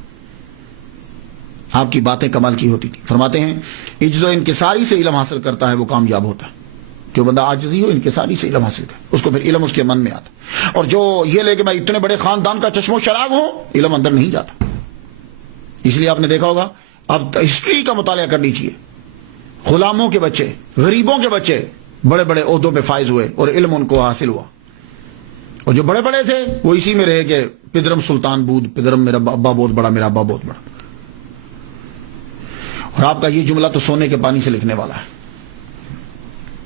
آپ کی باتیں کمال کی ہوتی تھی. فرماتے ہیں عجز و انکساری سے علم حاصل کرتا ہے وہ کامیاب ہوتا ہے. جو بندہ عاجزی ہو, انکساری سے علم حاصل کرے, اس کو پھر علم اس کے من میں آتا. اور جو یہ لے کہ میں اتنے بڑے خاندان کا چشم و چراغ ہوں, علم اندر نہیں جاتا. اس لیے آپ نے دیکھا ہوگا, اب ہسٹری کا مطالعہ کر لیجیے, غلاموں کے بچے, غریبوں کے بچے بڑے بڑے عہدوں پہ فائز ہوئے اور علم ان کو حاصل ہوا. اور جو بڑے بڑے تھے وہ اسی میں رہے کہ پدرم سلطان بود, پدرم میرا ابا بہت بڑا, میرا ابا بہت بڑا. اور آپ کا یہ جملہ تو سونے کے پانی سے لکھنے والا ہے.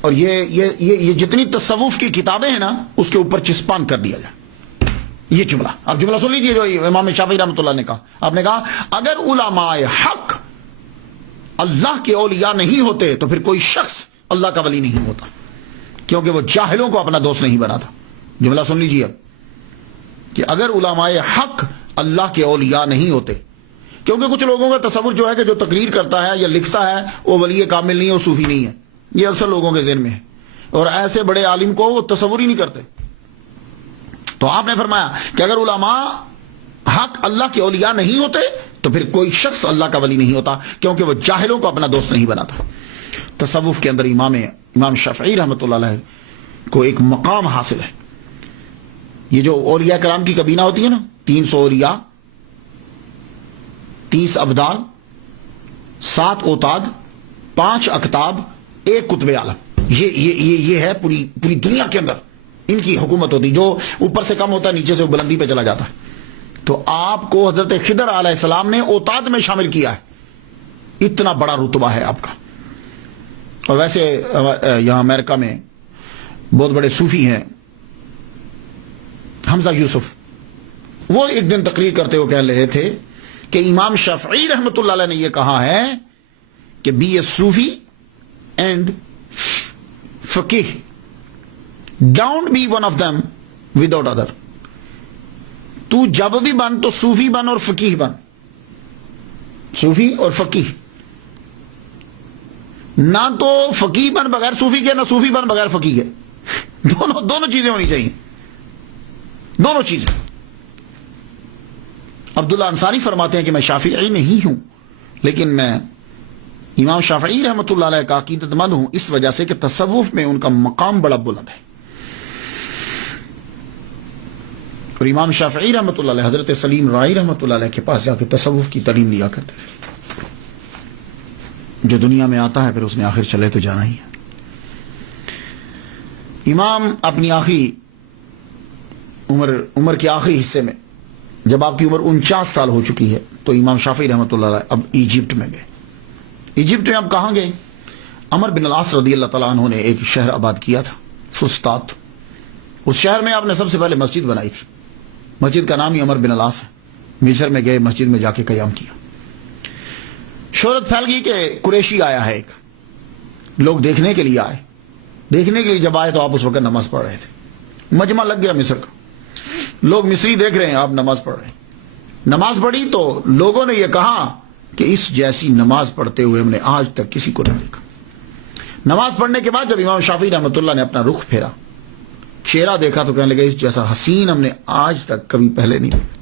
اور یہ جتنی تصوف کی کتابیں ہیں نا اس کے اوپر چسپان کر دیا جائے یہ جملہ. آپ جملہ سن لیجیے جو امام شافعی رحمۃ اللہ نے کہا. آپ نے کہا اگر علماء حق اللہ کے اولیاء نہیں ہوتے تو پھر کوئی شخص اللہ کا ولی نہیں ہوتا, کیونکہ وہ جاہلوں کو اپنا دوست نہیں بناتا. جملہ سن لیجیے اب کہ اگر علماء حق اللہ کے اولیاء نہیں ہوتے, کیونکہ کچھ لوگوں کا تصور جو ہے کہ جو تقریر کرتا ہے یا لکھتا ہے وہ ولی کامل نہیں ہے, وہ صوفی نہیں ہے. یہ اکثر لوگوں کے ذہن میں ہے, اور ایسے بڑے عالم کو وہ تصور ہی نہیں کرتے. تو آپ نے فرمایا کہ اگر علماء حق اللہ کے اولیاء نہیں ہوتے تو پھر کوئی شخص اللہ کا ولی نہیں ہوتا, کیونکہ وہ جاہلوں کو اپنا دوست نہیں بناتا. تصوف کے اندر امام شافعی رحمۃ اللہ علیہ کو ایک مقام حاصل ہے. یہ جو اولیاء کرام کی کابینہ ہوتی ہے نا, 300 اولیاء, 30 ابدال, 7 اوتاد, 5 اقطاب, 1 قطب عالم, یہ ہے پوری دنیا کے اندر ان کی حکومت ہوتی، جو اوپر سے کم ہوتا ہے نیچے سے بلندی پہ چلا جاتا ہے. تو آپ کو حضرت خضر علیہ السلام نے اوتاد میں شامل کیا ہے، اتنا بڑا رتبہ ہے آپ کا. اور ویسے یہاں امریکہ میں بہت بڑے صوفی ہیں، حمزہ یوسف، وہ ایک دن تقریر کرتے ہوئے کہہ رہے تھے کہ امام شافعی رحمۃ اللہ علیہ نے یہ کہا ہے کہ بی اے صوفی اینڈ فقیہ، don't be one of them without other. تو جب بھی بن تو صوفی بن اور فقیہ بن، صوفی اور فقیہ، نہ تو فقیہ بن بغیر صوفی کے، نہ صوفی بن بغیر فقیہ کے. دونوں چیزیں ہونی چاہیے، دونوں چیزیں. عبداللہ انصاری فرماتے ہیں کہ میں شافعی نہیں ہوں، لیکن میں امام شافعی رحمۃ اللہ علیہ کا عقیدت مند ہوں، اس وجہ سے کہ تصوف میں ان کا مقام بڑا بلند ہے. اور امام شافعی رحمۃ اللہ علیہ حضرت سلیم رائی رحمۃ اللہ علیہ کے پاس جا کے تصوف کی تعلیم لیا کرتے تھے. جو دنیا میں آتا ہے پھر اس نے آخر چلے تو جانا ہی ہے. امام اپنی آخری عمر کے آخری حصے میں جب آپ کی عمر 49 سال ہو چکی ہے تو امام شافعی رحمۃ اللہ علیہ اب ایجپٹ میں گئے. ایجپٹ میں اب کہاں گئے؟ عمر بن العاص رضی اللہ تعالیٰ عنہ نے ایک شہر آباد کیا تھا، فسطاط. اس شہر میں آپ نے سب سے پہلے مسجد بنائی تھی. مسجد کا نام ہی عمر بن العاص ہے. مصر میں گئے، مسجد میں جا کے قیام کیا. شہرت پھیل گئی کہ قریشی آیا ہے ایک، لوگ دیکھنے کے لیے آئے. دیکھنے کے لیے جب آئے تو آپ اس وقت نماز پڑھ رہے تھے. مجمع لگ گیا مصر کا، لوگ مصری دیکھ رہے ہیں، آپ نماز پڑھ رہے ہیں. نماز پڑھی تو لوگوں نے یہ کہا کہ اس جیسی نماز پڑھتے ہوئے ہم نے آج تک کسی کو نہ دیکھا. نماز پڑھنے کے بعد جب امام شافعی رحمۃ اللہ نے اپنا رخ پھیرا، چہرہ دیکھا تو کہنے لگے اس جیسا حسین ہم نے آج تک کبھی پہلے نہیں دیکھا.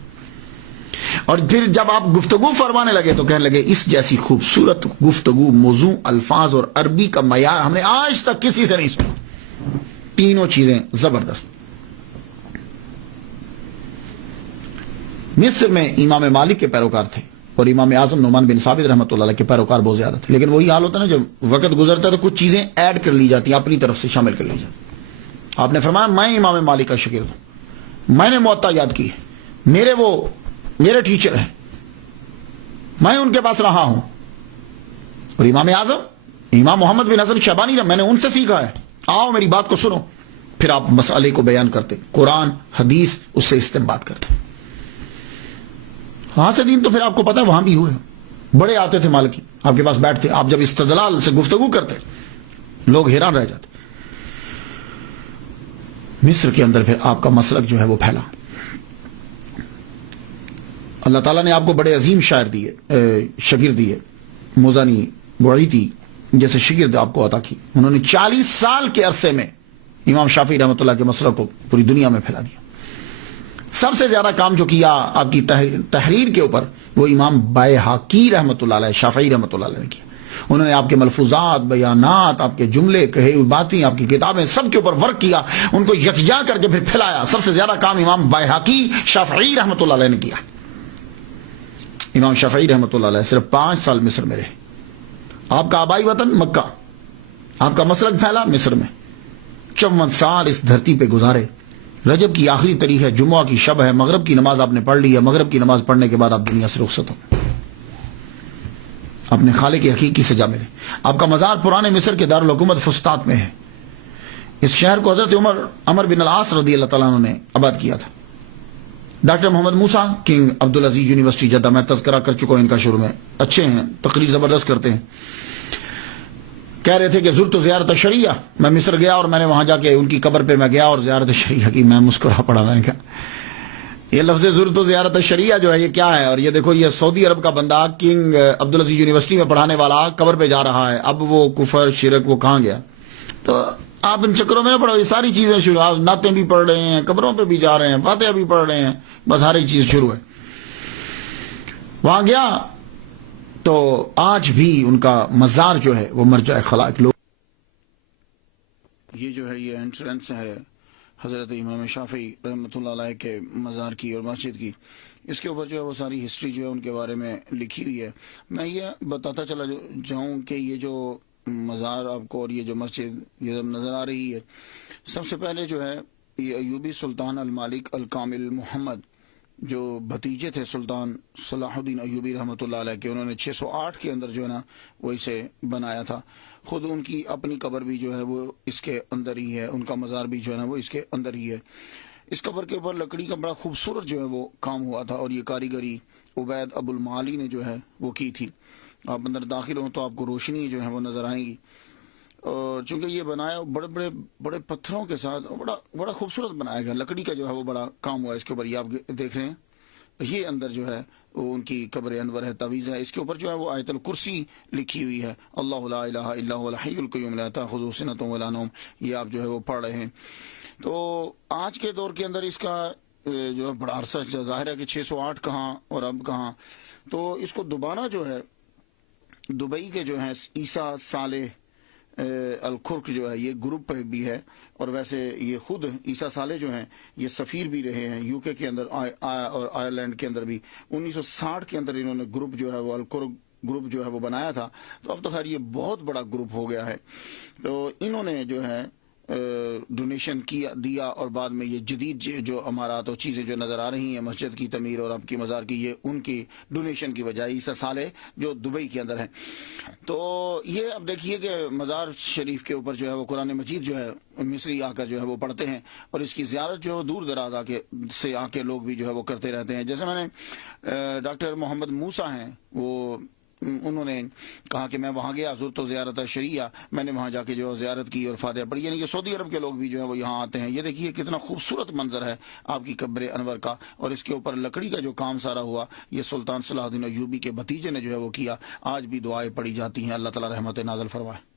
اور پھر جب آپ گفتگو فرمانے لگے تو کہنے لگے اس جیسی خوبصورت گفتگو، موضوع، الفاظ اور عربی کا معیار ہم نے آج تک کسی سے نہیں سنا. تینوں چیزیں زبردست. مصر میں امام مالک کے پیروکار تھے اور امام اعظم نعمان بن ثابت رحمۃ اللہ علیہ کے پیروکار بہت زیادہ تھے. لیکن وہی حال ہوتا ہے نا، جب وقت گزرتا ہے تو کچھ چیزیں ایڈ کر لی جاتی ہیں، اپنی طرف سے شامل کر لی جاتی. آپ نے فرمایا میں امام مالک کا شاگرد ہوں، میں نے موطا یاد کی ہے، میرے ٹیچر ہیں، میں ان کے پاس رہا ہوں. اور امام اعظم امام محمد بن حسن شیبانی میں نے ان سے سیکھا ہے، آؤ میری بات کو سنو. پھر آپ مسئلے کو بیان کرتے، قرآن حدیث اس سے استنباط کرتے. وہاں سے دین تو پھر آپ کو پتا ہے وہاں بھی ہوئے، بڑے آتے تھے مالکی آپ کے پاس بیٹھتے، آپ جب استدلال سے گفتگو کرتے لوگ حیران رہ جاتے. مصر کے اندر پھر آپ کا مسلک جو ہے وہ پھیلا. اللہ تعالیٰ نے آپ کو بڑے عظیم شاعر دیے، شاگرد دیے. موزانی، بوعیتی جیسے شاگرد آپ کو عطا کی. انہوں نے 40 سال کے عرصے میں امام شافعی رحمۃ اللہ کے مسلک کو پوری دنیا میں پھیلا دیا. سب سے زیادہ کام جو کیا آپ کی تحریر کے اوپر وہ امام بائحاقی رحمۃ اللہ علیہ، شافعی رحمۃ اللہ علیہ نے کیا. انہوں نے آپ کے ملفوظات، بیانات، آپ کے جملے، کہے ہوئی باتیں، آپ کی کتابیں سب کے اوپر ورک کیا، ان کو یکجا کر کے پھر پھیلایا. سب سے زیادہ کام امام بائحاقی شافعی رحمۃ اللہ علیہ نے کیا. امام شافعی رحمۃ اللہ علیہ صرف 5 سال مصر میں رہے. آپ کا آبائی وطن مکہ، آپ کا مسلک پھیلا مصر میں. 54 سال اس دھرتی پہ گزارے. رجب کی آخری تاریخ ہے، جمعہ کی شب ہے، مغرب کی نماز آپ نے پڑھ لی ہے. مغرب کی نماز پڑھنے کے بعد آپ دنیا سے رخصت ہو، اپنے خالق حقیقی سے جا ملے. آپ کا مزار پرانے مصر کے دارالحکومت فسطاط میں ہے. اس شہر کو حضرت عمر بن العاص رضی اللہ تعالیٰ عنہ نے آباد کیا تھا. ڈاکٹر محمد موسیٰ کنگ عبدالعزیز یونیورسٹی جدہ، میں تذکرہ کر چکا ہوں ان کا شروع میں، اچھے ہیں، تقریر زبردست کرتے ہیں. کہہ رہے تھے کہ زرت زیارت شریعہ، میں مصر گیا اور میں نے وہاں جا کے ان کی قبر پہ میں گیا اور زیارت شریعہ کی. میں مسکرا پڑا، میں نے کہا یہ لفظ زرت زیارت شریعہ جو ہے یہ کیا ہے؟ اور یہ دیکھو یہ سعودی عرب کا بندہ کنگ عبدالعزیز یونیورسٹی میں پڑھانے والا قبر پہ جا رہا ہے. اب وہ کفر شرک وہ کہاں گیا؟ تو آپ ان چکروں میں نہ پڑھو، یہ ساری چیزیں شروع. آپ نعتیں بھی پڑھ رہے ہیں، قبروں پہ بھی جا رہے ہیں، فاتحہ بھی پڑھ رہے ہیں، بس ہر ایک چیز شروع ہے. وہاں گیا تو آج بھی ان کا مزار جو ہے وہ مرجع خلائق. لوگ یہ جو ہے یہ انٹرنس ہے حضرت امام شافعی رحمۃ اللہ علیہ کے مزار کی اور مسجد کی. اس کے اوپر جو ہے وہ ساری ہسٹری جو ہے ان کے بارے میں لکھی ہوئی ہے. میں یہ بتاتا چلا جاؤں کہ یہ جو مزار آپ کو اور یہ جو مسجد یہ نظر آ رہی ہے، سب سے پہلے جو ہے یہ ایوبی سلطان المالک الکامل محمد جو بھتیجے تھے سلطان صلاح الدین ایوبی رحمۃ اللہ علیہ کے، انہوں نے 608 کے اندر جو ہے نا وہ اسے بنایا تھا. خود ان کی اپنی قبر بھی جو ہے وہ اس کے اندر ہی ہے، ان کا مزار بھی جو ہے نا وہ اس کے اندر ہی ہے. اس قبر کے اوپر لکڑی کا بڑا خوبصورت جو ہے وہ کام ہوا تھا، اور یہ کاریگری عبید ابو المعالی نے جو ہے وہ کی تھی. آپ اندر داخل ہوں تو آپ کو روشنی جو ہے وہ نظر آئیں گی، اور چونکہ یہ بنایا بڑے پتھروں کے ساتھ بڑا خوبصورت بنایا گیا. لکڑی کا جو ہے وہ بڑا کام ہوا ہے اس کے اوپر. یہ آپ دیکھ رہے ہیں، یہ اندر جو ہے وہ ان کی قبر انور ہے، تعویذ ہے. اس کے اوپر جو ہے وہ آیت الکرسی لکھی ہوئی ہے، اللہ لا الہ الا هو الحی القیوم لا تاخذہ سنۃ ولا نوم. یہ آپ جو ہے وہ پڑھ رہے ہیں. تو آج کے دور کے اندر اس کا جو ہے بڑا عرصہ ظاہر ہے کہ 608 کہاں اور اب کہاں. تو اس کو دوبارہ جو ہے دبئی کے جو ہیں عیسیٰ صالح الکرک جو ہے یہ گروپ بھی ہے، اور ویسے یہ خود عیسیٰ صالح جو ہیں یہ سفیر بھی رہے ہیں یو کے اندر اور آئرلینڈ کے اندر بھی. 1960 کے اندر انہوں نے گروپ جو ہے وہ الکرک گروپ جو ہے وہ بنایا تھا. تو اب تو خیر یہ بہت بڑا گروپ ہو گیا ہے. تو انہوں نے جو ہے ڈونیشن دیا، اور بعد میں یہ جدید جو امارات اور چیزیں جو نظر آ رہی ہیں مسجد کی تعمیر اور آپ کی مزار کی، یہ ان کی ڈونیشن کی وجہ عیسیٰ صالح جو دبئی کے اندر ہیں. تو یہ اب دیکھیے کہ مزار شریف کے اوپر جو ہے وہ قرآن مجید جو ہے مصری آ کر جو ہے وہ پڑھتے ہیں، اور اس کی زیارت جو دور دراز سے آ کے لوگ بھی جو ہے وہ کرتے رہتے ہیں. جیسے میں نے ڈاکٹر محمد موسیٰ ہیں، وہ انہوں نے کہا کہ میں وہاں گیا زور تو زیارت شریعہ، میں نے وہاں جا کے جو زیارت کی اور فاتحہ پڑھی. یعنی کہ سعودی عرب کے لوگ بھی جو ہے وہ یہاں آتے ہیں. یہ دیکھیے کتنا خوبصورت منظر ہے آپ کی قبر انور کا، اور اس کے اوپر لکڑی کا جو کام سارا ہوا یہ سلطان صلاح الدین ایوبی کے بھتیجے نے جو ہے وہ کیا. آج بھی دعائیں پڑھی جاتی ہیں، اللہ تعالی رحمت نازل فرمائے.